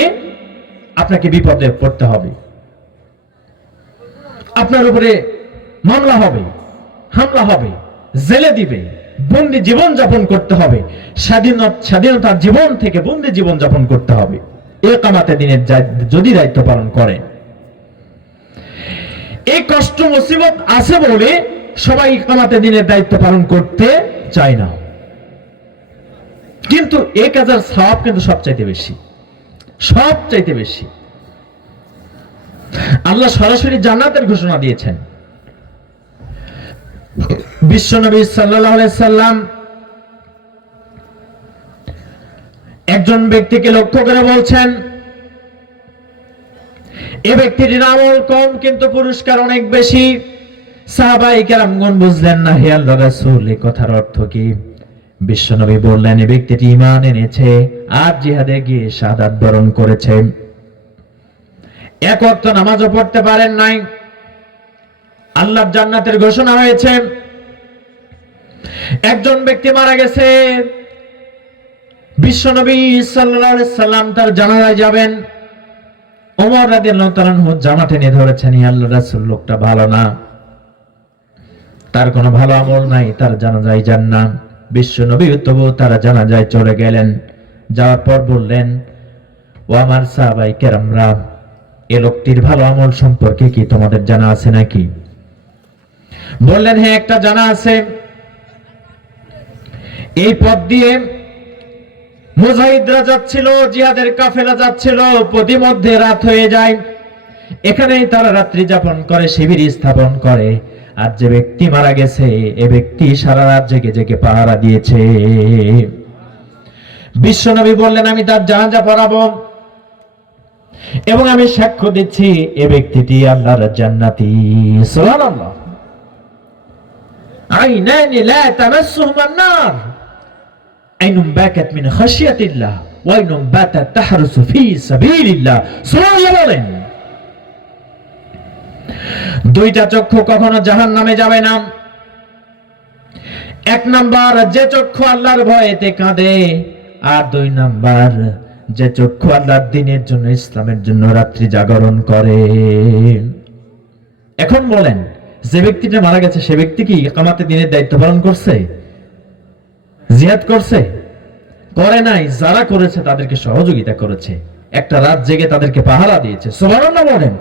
আপনাকে বিপদে পড়তে হবে, আপনার উপরে মামলা হবে, হামলা হবে, জেলে দিবে, বন্দি জীবন যাপন করতে হবে, স্বাধীনতার জীবন থেকে বন্দি জীবন যাপন করতে হবে ইকামতে দ্বীনের যদি দায়িত্ব পালন করেন। এই কষ্ট মুসিবত আছে বলে সবাই ইকামতে দ্বীনের দায়িত্ব পালন করতে চায় না, কিন্তু এই কাজের সওয়াব কিন্তু সবচাইতে বেশি, সবচাইতে বেশি। আল্লাহ সরাসরি জান্নাতের ঘোষণা দিয়েছেন। বিশ্বনবী সাল্লাল্লাহু আলাইহি সাল্লাম একজন ব্যক্তিকে লক্ষ্য করে বলছেন, এই ব্যক্তিটির আমল কম কিন্তু পুরস্কার অনেক বেশি। সাহাবায়ে কেরামগণ বুঝলেন না, হে আল্লাহর রাসূল এই কথার অর্থ কি? বিশ্বনবী বললেন, এই ব্যক্তিটি ঈমান এনেছে আর জিহাদে গিয়ে শাহাদাত বরণ করেছে, এক ওয়াক্ত নামাজও পড়তে পারেন নাই, আল্লাহর জান্নাতের ঘোষণা হয়েছে। একজন ব্যক্তি মারা গেছে, বিশ্বনবী সাল্লাল্লাহু আলাইহি সাল্লাম তার জানাজায় যাবেন। ওমর রাদিয়াল্লাহু তাআলা আনহু জামা টেনে ধরেছেন, ইয়া আল্লাহর রাসূল লোকটা ভালো না, তার কোনো ভালো আমল নাই, তার জানাজায় যান না। বিশ্বনবী তবু তারা জানাজায় চলে গেলেন। যাওয়ার পর বললেন, ও আমার সাহাবায়ে কেরামরা, এ লোকটির ভালো আমল সম্পর্কে কি তোমাদের জানা আছে নাকি? বললেন, হ্যাঁ একটা জানা আছে। এই পথ দিয়ে মুজাহিদরা যাচ্ছিল, জিহাদের কাফেলা যাচ্ছিল, প্রতিমধ্যে রাত হয়ে যায়, এখানেই তারা রাত্রি যাপন করে, শিবির স্থাপন করে। আর যে ব্যক্তি মারা গেছে, এ ব্যক্তি সারা রাত জেগে জেগে পাহারা দিয়েছে। বিশ্বনবী বললেন, আমি তার জানাজা পড়াবো এবং আমি সাক্ষ্য দিচ্ছি এ ব্যক্তিটি আল্লাহর জান্নাতি। সুবহানাল্লাহ। আইনানি লা তামাসসুহুমান নার, আইনুম বাকাত মিন খাশিয়াতিল্লাহ ওয়া আইনুম বাতাত তাহরুসু ফি সাবিলিল্লাহ। সুবহানাল্লাহ বলেন। দুইটা চক্ষু কখনো জাহান্নামে যাবে না। এক নাম্বার, যে চক্ষু আল্লাহর ভয়েতে কাঁদে, আর দুই নাম্বার, যে চক্ষু আল্লাহর দ্বীনের জন্য, ইসলামের জন্য রাত্রি জাগরণ করে। এখন বলেন, যে ব্যক্তিটা মারা গেছে সে ব্যক্তি কি ইকামতে দ্বীনের দায়িত্ব পালন করছে? জিহাদ করছে? করে নাই। যারা করেছে তাদেরকে সহযোগিতা করেছে, একটা রাত জেগে তাদেরকে পাহারা দিয়েছে। সুবহানাল্লাহ বলেন।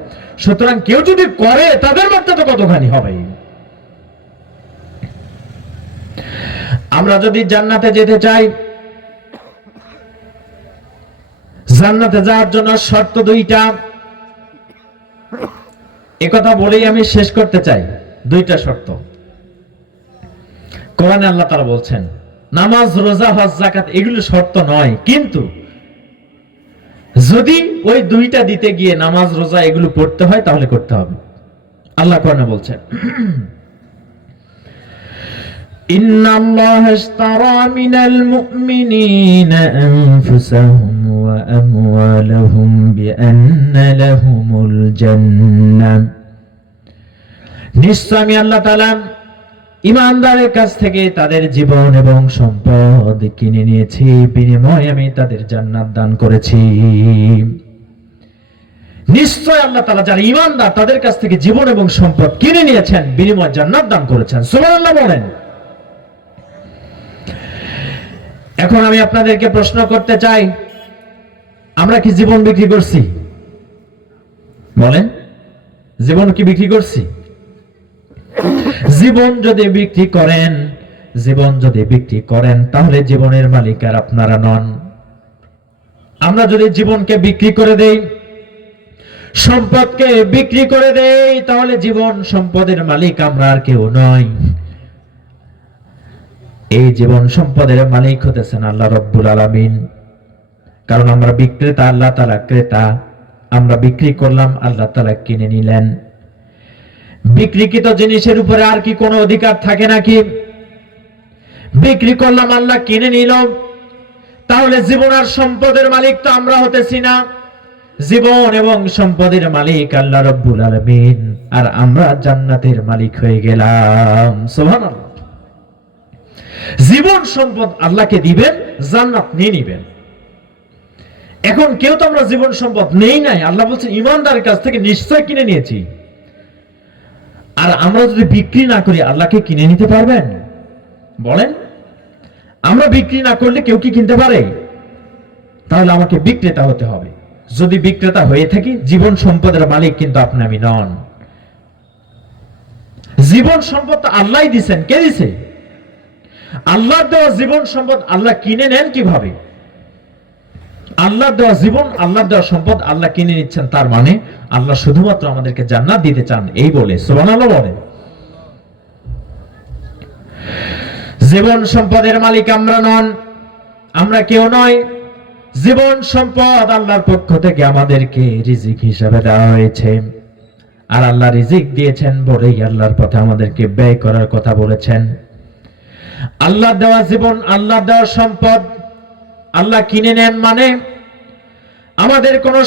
সুতরাং কেউ যদি করে তাদের মর্যাদা কতখানি হবে। আমরা যদি জান্নাতে যেতে চাই, জান্নাতে যাওয়ার জন্য শর্ত দুইটা, একথা বলেই আমি শেষ করতে চাই। দুইটা শর্ত কোরআনে আল্লাহ তাআলা বলছেন। নামাজ, রোজা, হজ, যাকাত এগুলো শর্ত নয়, কিন্তু যদি ওই দুইটা দিতে গিয়ে নামাজ, রোজা এগুলো পড়তে হয় তাহলে করতে হবে। আল্লাহ কোরআনে বলছেন, ইন্নাল্লাহা ইশতারা মিনাল মুমিনিনা আনফুসাহুম ওয়া আমওয়ালাহুম বিআন্না লাহুমুল জান্নাহ। নিশ্চয় আমি আল্লাহ তাআলা ঈমানদারের কাছ থেকে তাদের জীবন এবং সম্পদ কিনে নিয়েছি, বিনিময়ে আমি তাদের জান্নাত দান করেছি। নিশ্চয় আল্লাহ তাআলা যারা ঈমানদার তাদের কাছ থেকে জীবন এবং সম্পদ কিনে নিয়েছেন, বিনিময়ে জান্নাত দান করেছেন। সুবহানাল্লাহ বলেন। এখন আমি আপনাদেরকে প্রশ্ন করতে চাই, আমরা কি জীবন বিক্রি করছি? বলেন, জীবন কি বিক্রি করছি? জীবন যদি বিক্রি করেন তাহলে জীবনের মালিক আর আপনারা নন। আমরা যদি জীবনকে বিক্রি করে দেই, সম্পদকে বিক্রি করে দেই, তাহলে জীবন সম্পদের মালিক আমরা আর কেউ নয়। এই জীবন সম্পদের মালিক হতেছেন আল্লাহ রাব্বুল আলামিন। কারণ আমরা বিক্রেতা, আল্লাহ তাআলা ক্রেতা। আমরা বিক্রি করলাম, আল্লাহ তাআলা কিনে নিলেন। বিক্রিকৃত জিনিসের উপরে আর কি কোনো অধিকার থাকে নাকি? বিক্রি করলাম, আল্লাহ কিনে নিল, তাহলে জীবন আর সম্পদের মালিক তো আমরা হতেছি না। জীবন এবং সম্পদের মালিক আল্লাহ রাব্বুল আলামিন, আর আমরা জান্নাতের মালিক হয়ে গেলাম। সুবহানাল্লাহ। জীবন সম্পদ আল্লাহকে দিবেন, জান্নাত নিয়ে নিবেন। এখন কেউ তো আমরা জীবন সম্পদ নেই নাই, আল্লাহ বলছেন ইমানদারের কাছ থেকে নিশ্চয় কিনে নিয়েছি। আর আমরা যদি বিক্রি না করি, আল্লাহকে কিনে নিতে পারবেন? বলেন, আমরা বিক্রি না করলে কেউ কি কিনতে পারে? তাহলে আমাকে বিক্রেতা হতে হবে। যদি বিক্রেতা হয়ে থাকি, জীবন সম্পদের মালিক কিন্তু আপনি আমি নন। জীবন সম্পদ তো আল্লাহই দিচ্ছেন। কে দিছে? আল্লাহর দেওয়া জীবন সম্পদ আল্লাহ কিনে নেন কিভাবে? আল্লাহর দেওয়া জীবন, আল্লাহর দেওয়া সম্পদ আল্লাহ কিনে নিচ্ছেন, তার মানে আল্লাহ শুধুমাত্র আমাদেরকে জান্নাত দিতে চান, এই বলে সুবহানাল্লাহ বলেন। জীবন সম্পদের মালিক আমরা নন, আমরা কেউ নয়। জীবন সম্পদ আল্লাহর পক্ষ থেকে আমাদেরকে রিজিক হিসাবে দেওয়া হয়েছে। আর আল্লাহ রিজিক দিয়েছেন বলেই আল্লাহর পথে আমাদেরকে ব্যয় করার কথা বলেছেন। আল্লাহ দেওয়া জীবন, আল্লাহ দেওয়া সম্পদ আল্লাহ কিনে নেন, মানে আমাদের কোনো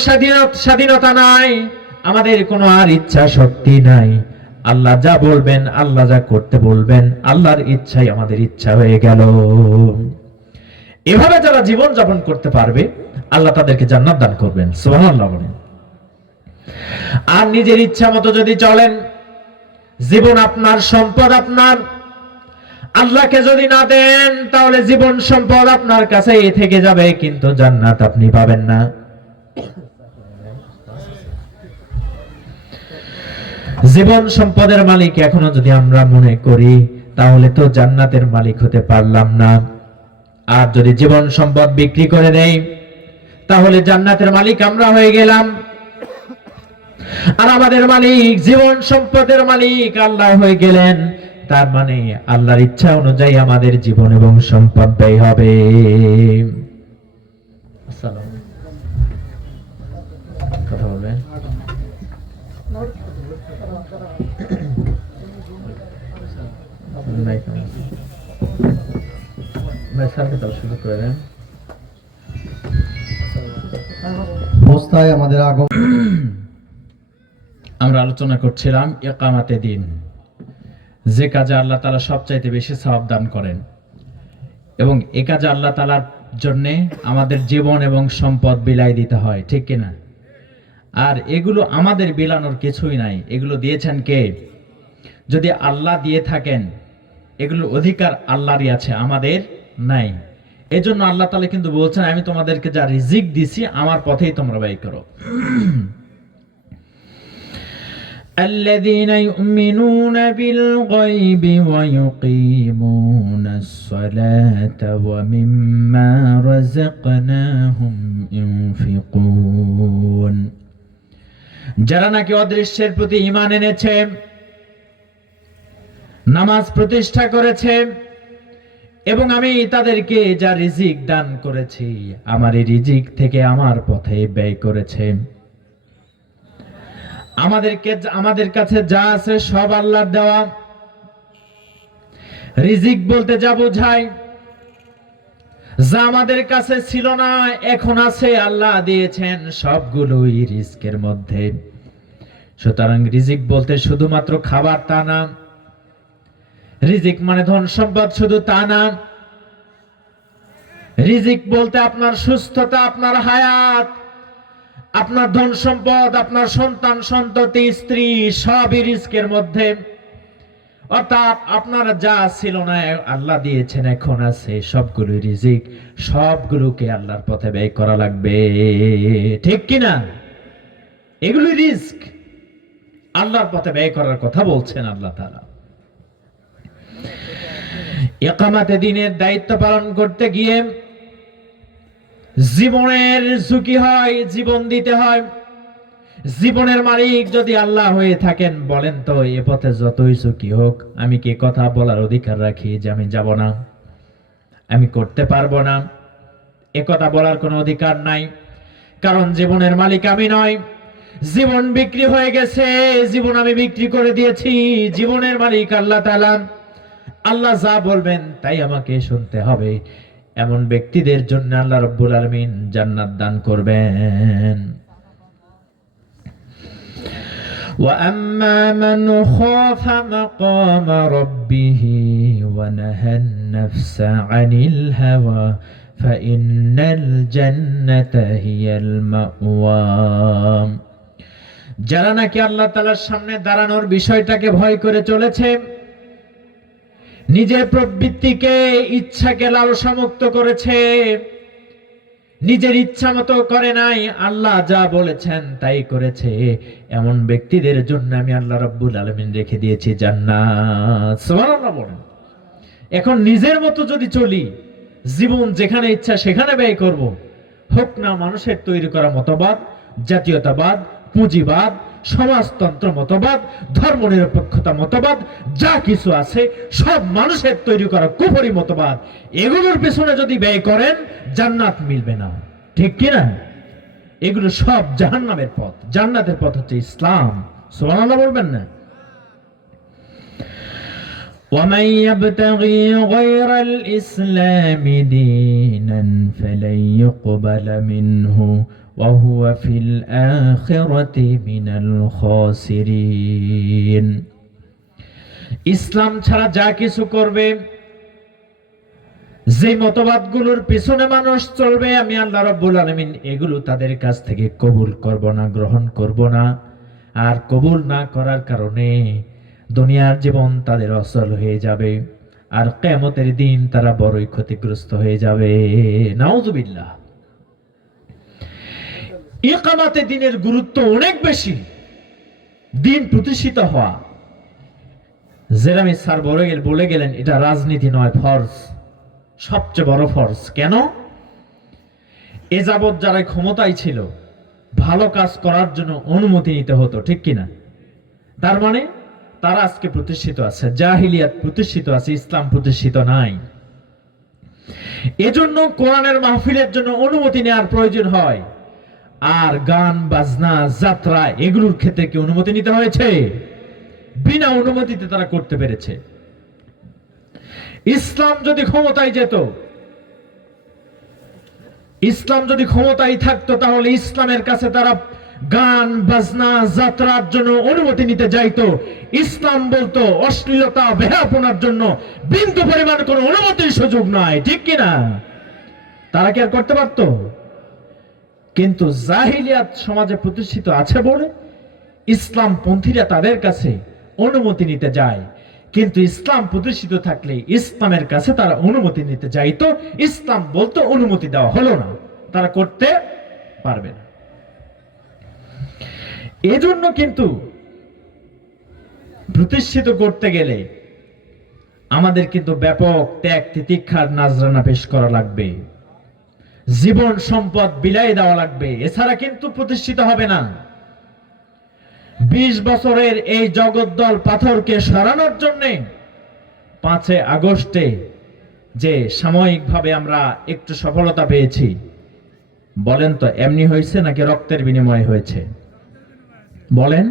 স্বাধীনতা নাই, আমাদের কোনো আর ইচ্ছা শক্তি নাই। আল্লাহ যা বলবেন, আল্লাহ যা করতে বলবেন, আল্লাহর ইচ্ছাই আমাদের ইচ্ছা হয়ে গেল। এভাবে যারা জীবন যাপন করতে পারবে, আল্লাহ তাদেরকে জান্নাত দান করবেন। সুবহানাল্লাহ বলেন। আর নিজের ইচ্ছা মতো যদি চলেন, জীবন আপনার, সম্পদ আপনার, আল্লাহকে যদি না দেন, তাহলে জীবন সম্পদ আপনার কাছে থেকে যাবে, কিন্তু জান্নাত আপনি পাবেন না। জীবন সম্পদের মালিক এখনো যদি আমরা মনে করি, তাহলে তো জান্নাতের মালিক হতে পারলাম না। আর যদি জীবন সম্পদ বিক্রি করে দেই, তাহলে জান্নাতের মালিক আমরা হয়ে গেলাম। আর আমাদের মালিক, জীবন সম্পদের মালিক আল্লাহ হয়ে গেলেন, তার মানে আল্লাহর ইচ্ছা অনুযায়ী আমাদের জীবন এবং সম্পদ ব্যয় হবে। কথা বলবেন? আমরা আলোচনা করছিলাম ইকামাতে দিন, যে কাজে আল্লাহ তাআলা সবচাইতে বেশি সওয়াব দান করেন, এবং এ কাজে আল্লাহ তাআলার জন্য আমাদের জীবন এবং সম্পদ বিলাই দিতে হয়, ঠিক কিনা? আর এগুলো আমাদের বিলানোর কিছুই নাই, এগুলো দিয়েছেন কে? যদি আল্লাহ দিয়ে থাকেন, এগুলোর অধিকার আল্লাহরই আছে, আমাদের নাই। এজন্য আল্লাহ তাআলা কিন্তু বলছেন, আমি তোমাদেরকে যা রিজিক দিছি আমার পথেই তোমরা ব্যয় করো। الذين يؤمنون بالغيب ويقيمون الصلاة ومما رزقناهم ينفقون। যারা নাকি অদৃশ্যের প্রতি ঈমান এনেছে, নামাজ প্রতিষ্ঠা করেছে, এবং আমি তাদেরকে যা রিজিক দান করেছি, আমার এই রিজিক থেকে আমার পথে ব্যয় করেছে। আমাদের কাছে যা আছে সব আল্লাহর দেওয়া। রিজিক বলতে যা বোঝায়, যা আমাদের কাছে ছিল না এখন আছে, আল্লাহ দিয়েছেন, সবগুলোই রিজিকের মধ্যে। সুতরাং রিজিক বলতে শুধুমাত্র খাবার তা না, রিজিক মানে ধন সম্পদ শুধু তা না। রিজিক বলতে আপনার সুস্থতা, আপনার হায়াত, আপনার ধন সম্পদ, আপনার সন্তান সন্ততি, স্ত্রী, সবই রিজিকের মধ্যে। অর্থাৎ আপনার যা ছিল না আল্লাহ দিয়েছেন, এখন আছে, সবগুলো রিজিক, সবগুলোকে আল্লাহর পথে ব্যয় করা লাগবে, ঠিক কিনা? এগুলো রিজিক, আল্লাহর পথে ব্যয় করার কথা বলছেন আল্লাহ তাআলা। ইকামাতে দ্বীনের দায়িত্ব পালন করতে গিয়ে জীবনের ঝুঁকি হয়, জীবন দিতে হয়। জীবনের মালিক যদি আল্লাহ হয়ে থাকেন, বলেন তো এ পথে যতই ঝুঁকি হোক, আমি কি কথা বলার অধিকার রাখি যে আমি যাব না, আমি করতে পারবো না? এ কথা বলার কোনো অধিকার নাই, কারণ জীবনের মালিক আমি নয়। জীবন বিক্রি হয়ে গেছে, জীবন আমি বিক্রি করে দিয়েছি, জীবনের মালিক আল্লাহ তাআলা। আল্লাহ যা বলবেন তাই আমাকে শুনতে হবে। এমন ব্যক্তিদের জন্য আল্লাহ রাব্বুল আলামিন জান্নাত দান করবেন। وَأَمَّا مَنْ خَافَ مَقَامَ رَبِّهِ وَنَهَى النَّفْسَ عَنِ الْهَوَى فَإِنَّ الْجَنَّةَ هِيَ الْمَأْوَى। যারা নাকি আল্লাহ তাআলার সামনে দাঁড়ানোর বিষয়টাকে ভয় করে চলেছে, নিজের প্রবৃত্তিকে ইচ্ছাকে লালসামুক্ত করেছে, নিজের ইচ্ছা মতো করে নাই, আল্লাহ যা বলেছেন তাই করেছে, এমন ব্যক্তিদের জন্য আমি আল্লাহ রাব্বুল আলামিন রেখে দিয়েছি জান্নাত। সুবহানাল্লাহ বলেন। এখন নিজের মতো যদি চলি, জীবন যেখানে ইচ্ছা সেখানে ব্যয় করব, হোক না মানুষের তৈরি করা মতবাদ, জাতীয়তাবাদ, পুঁজিবাদ, সমাজতন্ত্র মতবাদ, ধর্মনিরপেক্ষতা মতবাদ, যা কিছু আছে সব মানুষের তৈরি করা কুফরি মতবাদ, এগুলোর পেছনে যদি ব্যয় করেন জান্নাত মিলবে না, ঠিক কি না? এগুলো সব জাহান্নামের পথ, জান্নাতের পথ হচ্ছে ইসলাম। সুবহানাল্লাহ বলবেন না? وَمَن يَبْتَغِي غَيْرَ الْإِسْلَامِ دِينًا فَلَن يُقْبَلَ مِنْهُ وَهُوَ فِي الْآخِرَةِ مِنَ الْخَاسِرِينَ। ইসলাম ছাড়া যা কিছু করবে, যে মতবাদগুলোর পিছনে মানুষ চলবে, আমি আল্লাহ রাব্বুল আলামিন এগুলো তাদের কাছ থেকে কবুল করব না, গ্রহণ করব না। আর কবুল না করার কারণে দুনিয়ার জীবন তাদের অসল হয়ে যাবে, আর কিয়ামতের দিন তারা বড়ই ক্ষতিগ্রস্ত হয়ে যাবে। নাউযুবিল্লাহ। ইকামাতে দিনের গুরুত্ব অনেক বেশি। দিন প্রতিষ্ঠিত হওয়া, জেরামি স্যার বলে গেলেন, এটা রাজনীতি নয়, ফরজ, সবচেয়ে বড় ফরজ। কেন? এ যাবৎ যারা ক্ষমতায় ছিল, ভালো কাজ করার জন্য অনুমতি নিতে হতো, ঠিক কিনা? তার মানে তারা আজকে প্রতিষ্ঠিত আছে, জাহিলিয়াত প্রতিষ্ঠিত আছে, ইসলাম প্রতিষ্ঠিত নাই। এজন্য কোরআনের মাহফিলের জন্য অনুমতি নেওয়ার প্রয়োজন হয়। আর গান বাজনা যাত্রা এগুলোর ক্ষেত্রে কি অনুমতি নিতে হয়েছে? বিনা অনুমতিতে তারা করতে পেরেছে। ইসলাম যদি ক্ষমতায় যেত, ইসলাম যদি ক্ষমতায় থাকতো, তাহলে ইসলামের কাছে তারা গান বাজনা যাত্রার জন্য অনুমতি নিতে যাইতো। ইসলাম বলতো অশ্লীলতা বেহায়াপনার জন্য বিন্দু পরিমাণ কোনো অনুমতির সুযোগ নাই, ঠিক কিনা? তারা কি আর করতে পারতো? কিন্তু জাহিলিয়াত সমাজে প্রতিষ্ঠিত আছে বলে ইসলাম পন্থীরা তাদের কাছে অনুমতি নিতে যায়। কিন্তু ইসলাম প্রতিষ্ঠিত থাকলে ইসলামের কাছে তারা অনুমতি নিতে যাইতো, ইসলাম বলতো অনুমতি দেওয়া হলো না, তারা করতে পারবে না। এজন্য কিন্তু প্রতিষ্ঠিত করতে গেলে আমাদের কিন্তু ব্যাপক ত্যাগ তিতিক্ষার নাজরানা পেশ করা লাগবে, জীবন সম্পদ বিলাই দেওয়া লাগবে, এছাড়া কিন্তু প্রতিষ্ঠিত হবে না। 20 বছরের এই জগদ্দল পাথরকে সরানোর জন্য 5 আগস্টে যে সাময়িকভাবে আমরা একটু সফলতা পেয়েছি, বলেন তো এমনি হয়েছে নাকি রক্তের বিনিময়ে হয়েছে? বলেন।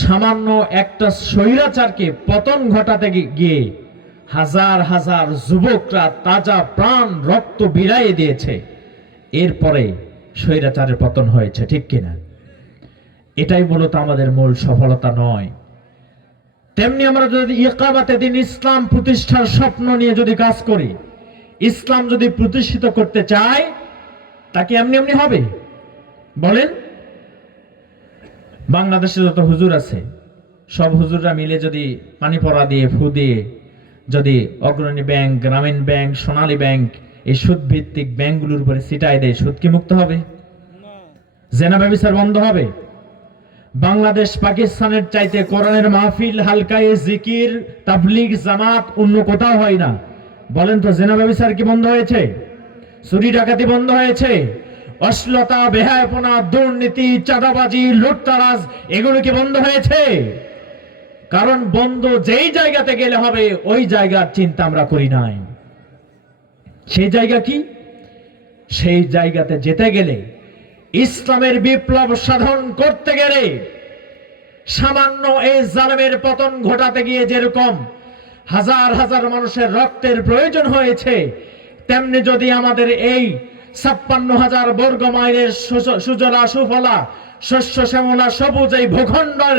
সামান্য একটা স্বৈরাচারকে পতন ঘটাতে গিয়ে হাজার হাজার যুবকরা তাজা প্রাণ রক্ত বিরাইয়ে দিয়েছে, এরপরে স্বৈরাচারের পতন হয়েছে, ঠিক কিনা? এটাই মূলত আমাদের মূল সফলতা নয়। তেমনি আমরা যদি ইকামাতে দিন ইসলাম প্রতিষ্ঠার স্বপ্ন নিয়ে যদি কাজ করি, ইসলাম যদি প্রতিষ্ঠিত করতে চাই, তাকে এমনি এমনি হবে? বলেন। বাংলাদেশে যত হুজুর আছে, সব হুজুররা মিলে যদি পানি পড়া দিয়ে ফু দিয়ে যদি অগ্রণী ব্যাংক, গ্রামীণ ব্যাংক, সোনালী ব্যাংক, এই সুদ ভিত্তিক ব্যাংকগুলোর উপরে ছিটায় দেয়, সুদ কি মুক্ত হবে? জেনা ব্যভিচার বন্ধ হবে? বাংলাদেশ পাকিস্তানের চাইতে কোরআনের মাহফিল, হালকায়ে জিকির, তাবলীগ, জামাত অন্য কোথাও হয় না। বলেন তো জেনা ব্যভিচার কি বন্ধ হয়েছে? চুরি ডাকাতি বন্ধ হয়েছে? অশ্লীলতা, বেহায়াপনা, দুর্নীতি, চাঁদাবাজি, লুটতরাজ এগুলো কি বন্ধ হয়েছে? কারণ বন্ধ যেই জায়গাতে গেলে হবে ওই জায়গার চিন্তা আমরা করি নাই। সেই জায়গা কি? সেই জায়গাতে যেতে গেলে ইসলামের বিপ্লব সাধন করতে গেলে সামান্য এই জালেমের পতন ঘটাতে গিয়ে যেরকম হাজার হাজার মানুষের রক্তের প্রয়োজন হয়েছে, তেমনি যদি আমাদের এই 56,000 বর্গ মাইলের সুজলা সুফলা শস্য শ্যামলা সবুজ এই ভূখণ্ডের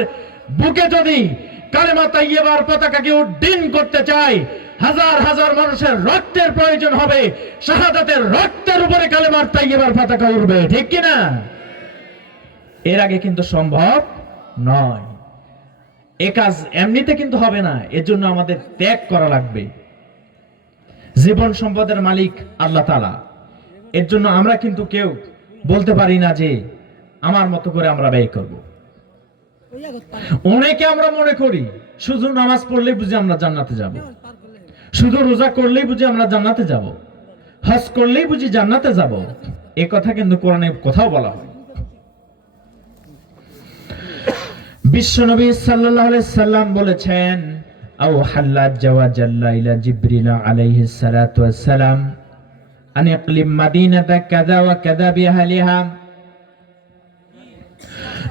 বুকে যদি কালেমা তাইয়্যিবার পতাকাকে উড্ডীন করতে চাই, হাজার হাজার মানুষের রক্তের প্রয়োজন হবে। শাহাদাতের রক্তের উপরে কালেমার তাইয়্যিবার পতাকা উঠবে, ঠিক কিনা? এর আগে কিন্তু সম্ভব নয়। এ কাজ এমনিতে কিন্তু হবে না, এর জন্য আমাদের ত্যাগ করা লাগবে। জীবন সম্পদের মালিক আল্লাহ তাআলা। এর জন্য আমরা কিন্তু কেউ বলতে পারি না যে আমার মতো করে আমরা ব্যয় করব। অনেকে আমরা মনে করি শুধু নামাজ পড়লেই বুঝি আমরা জান্নাতে যাব, শুধু রোজা করলেই বুঝি আমরা জান্নাতে যাব, হজ করলেই বুঝি জান্নাতে যাব। এ কথা কিন্তু কোরআনে কোথাও বলা হয়। বিশ্বনবী সাল্লাল্লাহু আলাইহি সাল্লাম বলেছেন, আও হাল্লাত জাওয়াজাল্লা ইলা জিবরিল আলাইহিস সালাতু ওয়াস সালাম আন ইকলিম মাদিনাতা কাযা ওয়া কাযা বিআহলিহা।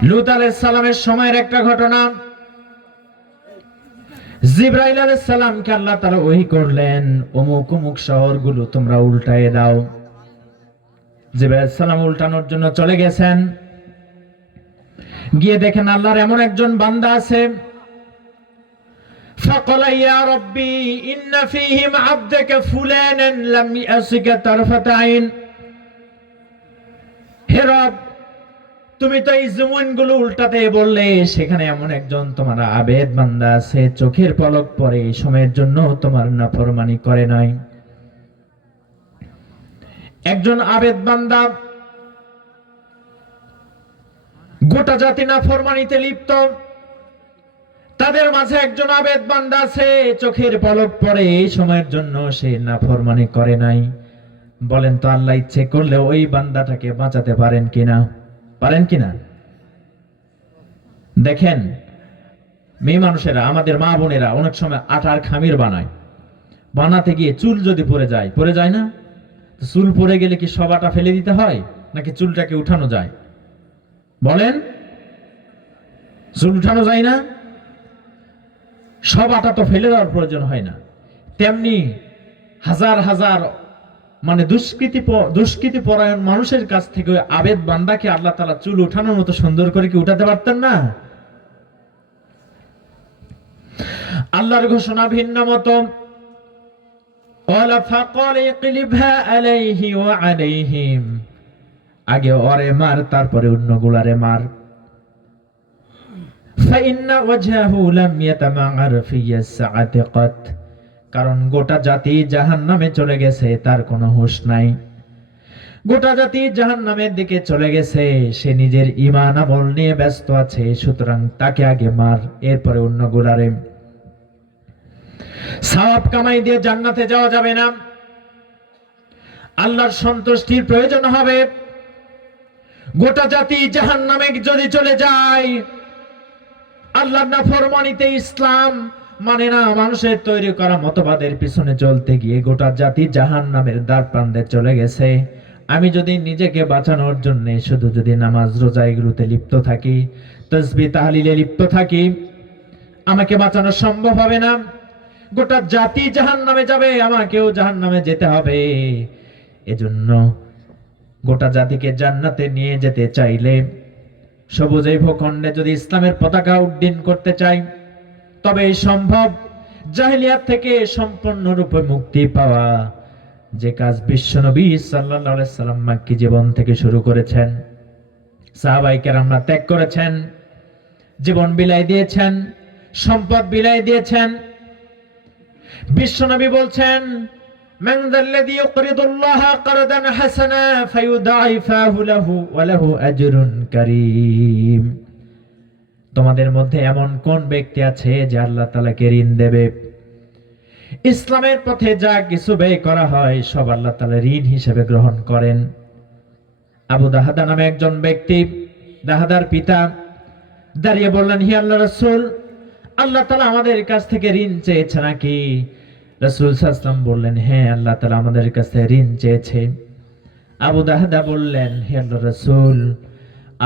লূত আলাইহিস সালামের সময়ের একটা ঘটনা। জিবরাইল আলাইহিস সালামকে আল্লাহ তাআলা ওহী করলেন, অমুক অমুক শহরগুলো তোমরা উল্টায়ে দাও। জিবরাইল আলাইহিস সালাম উল্টানোর জন্য চলে গেছেন। গিয়ে দেখেন আল্লাহর এমন একজন বান্দা আছে। ফাকালা ইয়া রাব্বি ইন্না ফীহিম আবদাকা ফুলানান লাম ইয়াসিকা তারফাতা আইন। হে রব, তুমি তো এই জমিনগুলো উল্টাতে বললে, সেখানে এমন একজন তোমার আবেদ বান্দা আছে, চোখের পলক পরে এই সময়ের জন্য তোমার নাফরমানি করে নাই। একজন আবেদ বান্দা, গোটা জাতি নাফরমানিতে লিপ্ত, তাদের মাঝে একজন আবেদ বান্দা আছে, চোখের পলক পরে এই সময়ের জন্য সে নাফরমানি করে নাই। বলেন তো আল্লাহ ইচ্ছে করলে ওই বান্দাটাকে বাঁচাতে পারেন কিনা? পারেন কিনা? দেখেন, মেয়ে মানুষেরা, আমাদের মা বোনেরা অনেক সময় আটার খামির বানায়। বানাতে গিয়ে চুল যদি পড়ে যায় না? চুল পড়ে গেলে কি সব আটা ফেলে দিতে হয়, নাকি চুলটাকে উঠানো যায়? বলেন, চুল উঠানো যায় না? সব আটা তো ফেলে দেওয়ার প্রয়োজন হয় না। তেমনি হাজার হাজার মানে দুষ্কৃতি পরায়ণ মানুষের কাছ থেকে আবেদ বান্দাকে আল্লাহ তাআলা চুল উঠানোর মতো সুন্দর করে কি উঠাতে পারতেন না? আল্লাহর ঘোষণা ভিন্ন মতো, ওয়ালা ফাকাল ইকলিবহা আলাইহি ওয়া আলাইহিম। আগে ওরে মার, তারপরে অন্যগুলারে মার। ফাইন্না ওয়াজহাহু লাম ইয়াতামাআর ফিয়া সাআতি কাত। কারণ গোটা জাতি জাহান্নামে চলে গেছে, তার কোনো হুঁশ নাই। গোটা জাতি জাহান্নামের দিকে চলে গেছে, সে নিজের ঈমান আমল নিয়ে ব্যস্ত আছে। সুতরাং তাকে আগে মার, এরপরে অন্যগুলারে। সওয়াব কামাই দিয়ে জান্নাতে যাওয়া যাবে না। আল্লাহর সন্তুষ্টির প্রয়োজন হবে। গোটা জাতি জাহান্নামে যদি চলে যায়, আল্লাহর নাফরমানিতে, ইসলাম মানে না, মানুষের তৈরি করা মতবাদের পিছনে চলতে গিয়ে গোটা জাতি জাহান্নামের দ্বার প্রান্তে চলে গেছে। আমি যদি নিজেকে বাঁচানোর জন্য শুধু যদি নামাজ রোজা এগুলোতে লিপ্ত থাকি, তাসবিহ তাহলিলে লিপ্ত থাকি, আমাকে বাঁচানো সম্ভব হবে না। গোটা জাতি জাহান্নামে যাবে, আমাকেও জাহান্নামে যেতে হবে। এজন্য গোটা জাতিকে জান্নাতে নিয়ে যেতে চাইলে, সবুজ এই ভূখণ্ডে যদি ইসলামের পতাকা উড্ডীন করতে চাই, তবে সম্ভব। জাহেলিয়াত থেকে সম্পূর্ণরূপে মুক্তি পাওয়া, যে কাজ বিশ্বনবী সাল্লাল্লাহু আলাইহি সাল্লাম মক্কি জীবন থেকে শুরু করেছেন, সাহাবায়ে কেরামরা ত্যাগ করেছেন, জীবন বিলাই দিয়েছেন, সম্পদ বিলাই দিয়েছেন। বিশ্বনবী বলছেন, মান যাল্লাযী ইউকরিদুল্লাহা কারদান হাসানা ফায়ুদাইফাহু লাহু ওয়া লাহু আজরুন কারীম। তোমাদের মধ্যে এমন কোন ব্যক্তি আছে যে আল্লাহ তাআলাকে ঋণ দেবে? ইসলামের পথে যা কিছু ব্যয় করা হয় সব আল্লাহ তাআলা ঋণ হিসেবে গ্রহণ করেন। আবু দাহাদা নামে একজন ব্যক্তি, দাহাদার পিতা, দাঁড়িয়ে বললেন, হে আল্লাহর রাসূল, আল্লাহ তাআলা আমাদের কাছ থেকে ঋণ চেয়েছে নাকি? রাসূল সাল্লাল্লাহু আলাইহি ওয়াসাল্লাম বললেন, হ্যাঁ, আল্লাহ তাআলা আমাদের কাছ থেকে ঋণ চেয়েছে। আবু দাহদা বললেন, হে আল্লাহর রাসূল,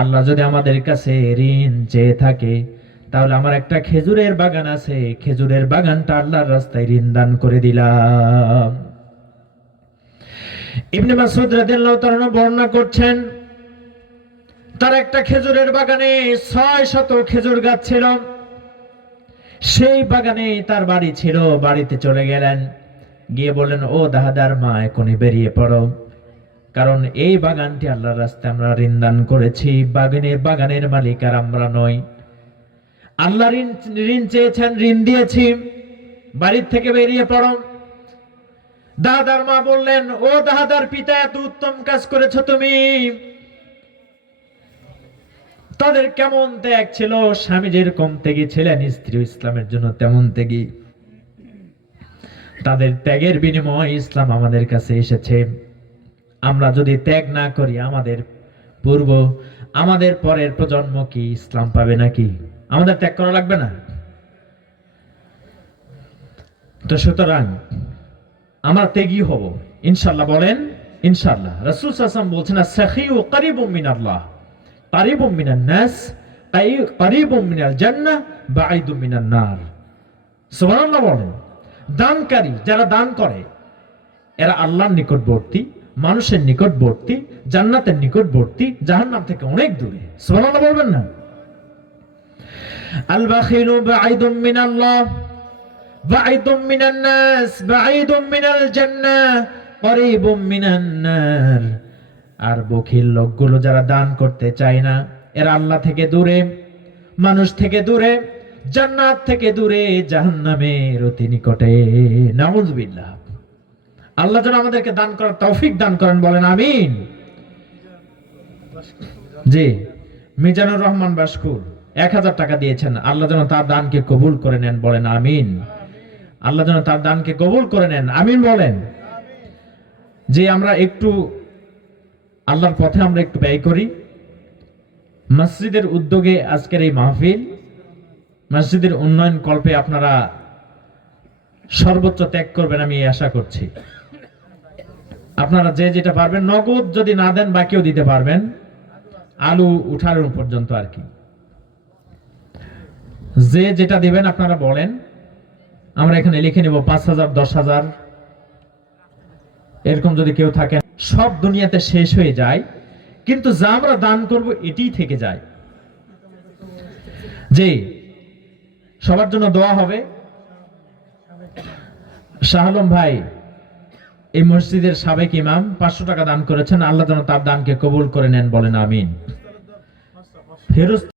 আল্লাহ যদি আমাদের কাছে ঋণ চেয়ে থাকে, তাহলে আমার একটা খেজুরের বাগান আছে, খেজুরের বাগানটা আল্লাহর রাস্তায় ঋণ দান করে দিলাম। ইবনে মাসউদ রাদিয়াল্লাহু তাআলা বর্ণনা করছেন, তার একটা খেজুরের বাগানে 600 খেজুর গাছ ছিল। সেই বাগানে তার বাড়ি ছিল। বাড়িতে চলে গেলেন, গিয়ে বললেন, ও দাহাদার মা, এখনই বেরিয়ে পড়ো, কারণ এই বাগানটি আল্লাহর রাস্তায় আমরা ঋণ দান করেছি। বাগানের মালিক আর আমরা নই। আল্লাহ ঋণ চেয়েছেন, ঋণ দিয়েছি, বাড়ির থেকে বেরিয়ে পড়ো। দাহাদার মা বললেন, ও দাহাদার পিতা, এত উত্তম কাজ করেছো তুমি। তাদের কেমন ত্যাগ ছিল, স্বামী যেরকম ত্যাগী ছিলেন, স্ত্রী ইসলামের জন্য তেমন ত্যাগী। তাদের ত্যাগের বিনিময়ে ইসলাম আমাদের কাছে এসেছে। আমরা যদি ত্যাগ না করি, আমাদের পরের প্রজন্ম কি ইসলাম পাবে নাকি? আমাদের ত্যাগ করা লাগবে না? তো সুতরাং আমরা ত্যাগী হব ইনশাআল্লাহ। বলেন ইনশাআল্লাহ। রাসূল সাল্লাল্লাহু আলাইহি ওয়াসাল্লাম বলছেন, আস-সাখিয়ু কারিবুম মিনাল্লাহ, কারিবুম মিনান নাস, কারিবুম মিনাল জান্নাহ, বাঈদুম মিনান নার। সুবহানাল্লাহ বলেন। দানকারী, যারা দান করে, এরা আল্লাহর নিকটবর্তী, মানুষের নিকটবর্তী, জান্নাতের নিকটবর্তী, জাহান্নাম থেকে অনেক দূরে। সুবহানাল্লাহ বলবেন না? আল বাখিলু বাঈদুম মিনাল্লাহ, বাঈদুম মিনান নাস, বাঈদুম মিনাল জান্নাহ, করিবুম মিনান নার। আর বখিল লোকগুলো যারা দান করতে চায় না, এরা আল্লাহ থেকে দূরে, মানুষ থেকে দূরে, জান্নাত থেকে দূরে, জাহান্নামের অতি নিকটে। নাউযুবিল্লাহ। আল্লাহ যেন আমাদেরকে দান করার তৌফিক দান করেন, বলেন আমিন। জি, মিজানুর রহমান বাসকুর 1000 টাকা দিয়েছেন। আল্লাহ যেন তার দানকে কবুল করে নেন, বলেন আমিন। আল্লাহ যেন তার দানকে কবুল করে নেন, আমিন বলেন। যে আমরা একটু আল্লাহর পথে আমরা একটু ব্যয় করি। মসজিদের উদ্যোগে আজকের এই মাহফিল, মসজিদের উন্নয়ন কল্পে আপনারা সর্বোচ্চ ত্যাগ করবেন, আমি এই আশা করছি। আপনারা যে যেটা পারবেন, নগদ যদি না দেন বাকিও দিতে পারবেন, আলু উঠানোর পর্যন্ত আর কি। যে যেটা দিবেন আপনারা বলেন, আমরা এখানে লিখে নেব 5000, 10000, এরকম যদি কেউ থাকেন। সব দুনিয়াতে শেষ হয়ে যায়, কিন্তু যা আমরা দান করব এটিই থেকে যায়। যে সবার জন্য দোয়া হবে। শাহ আলম ভাই এই মসজিদের সাবেক ইমাম 500 টাকা দান করেছেন। আল্লাহ যেন তার দানকে কবুল করে নেন, বলেন আমিন। ফেরস্ত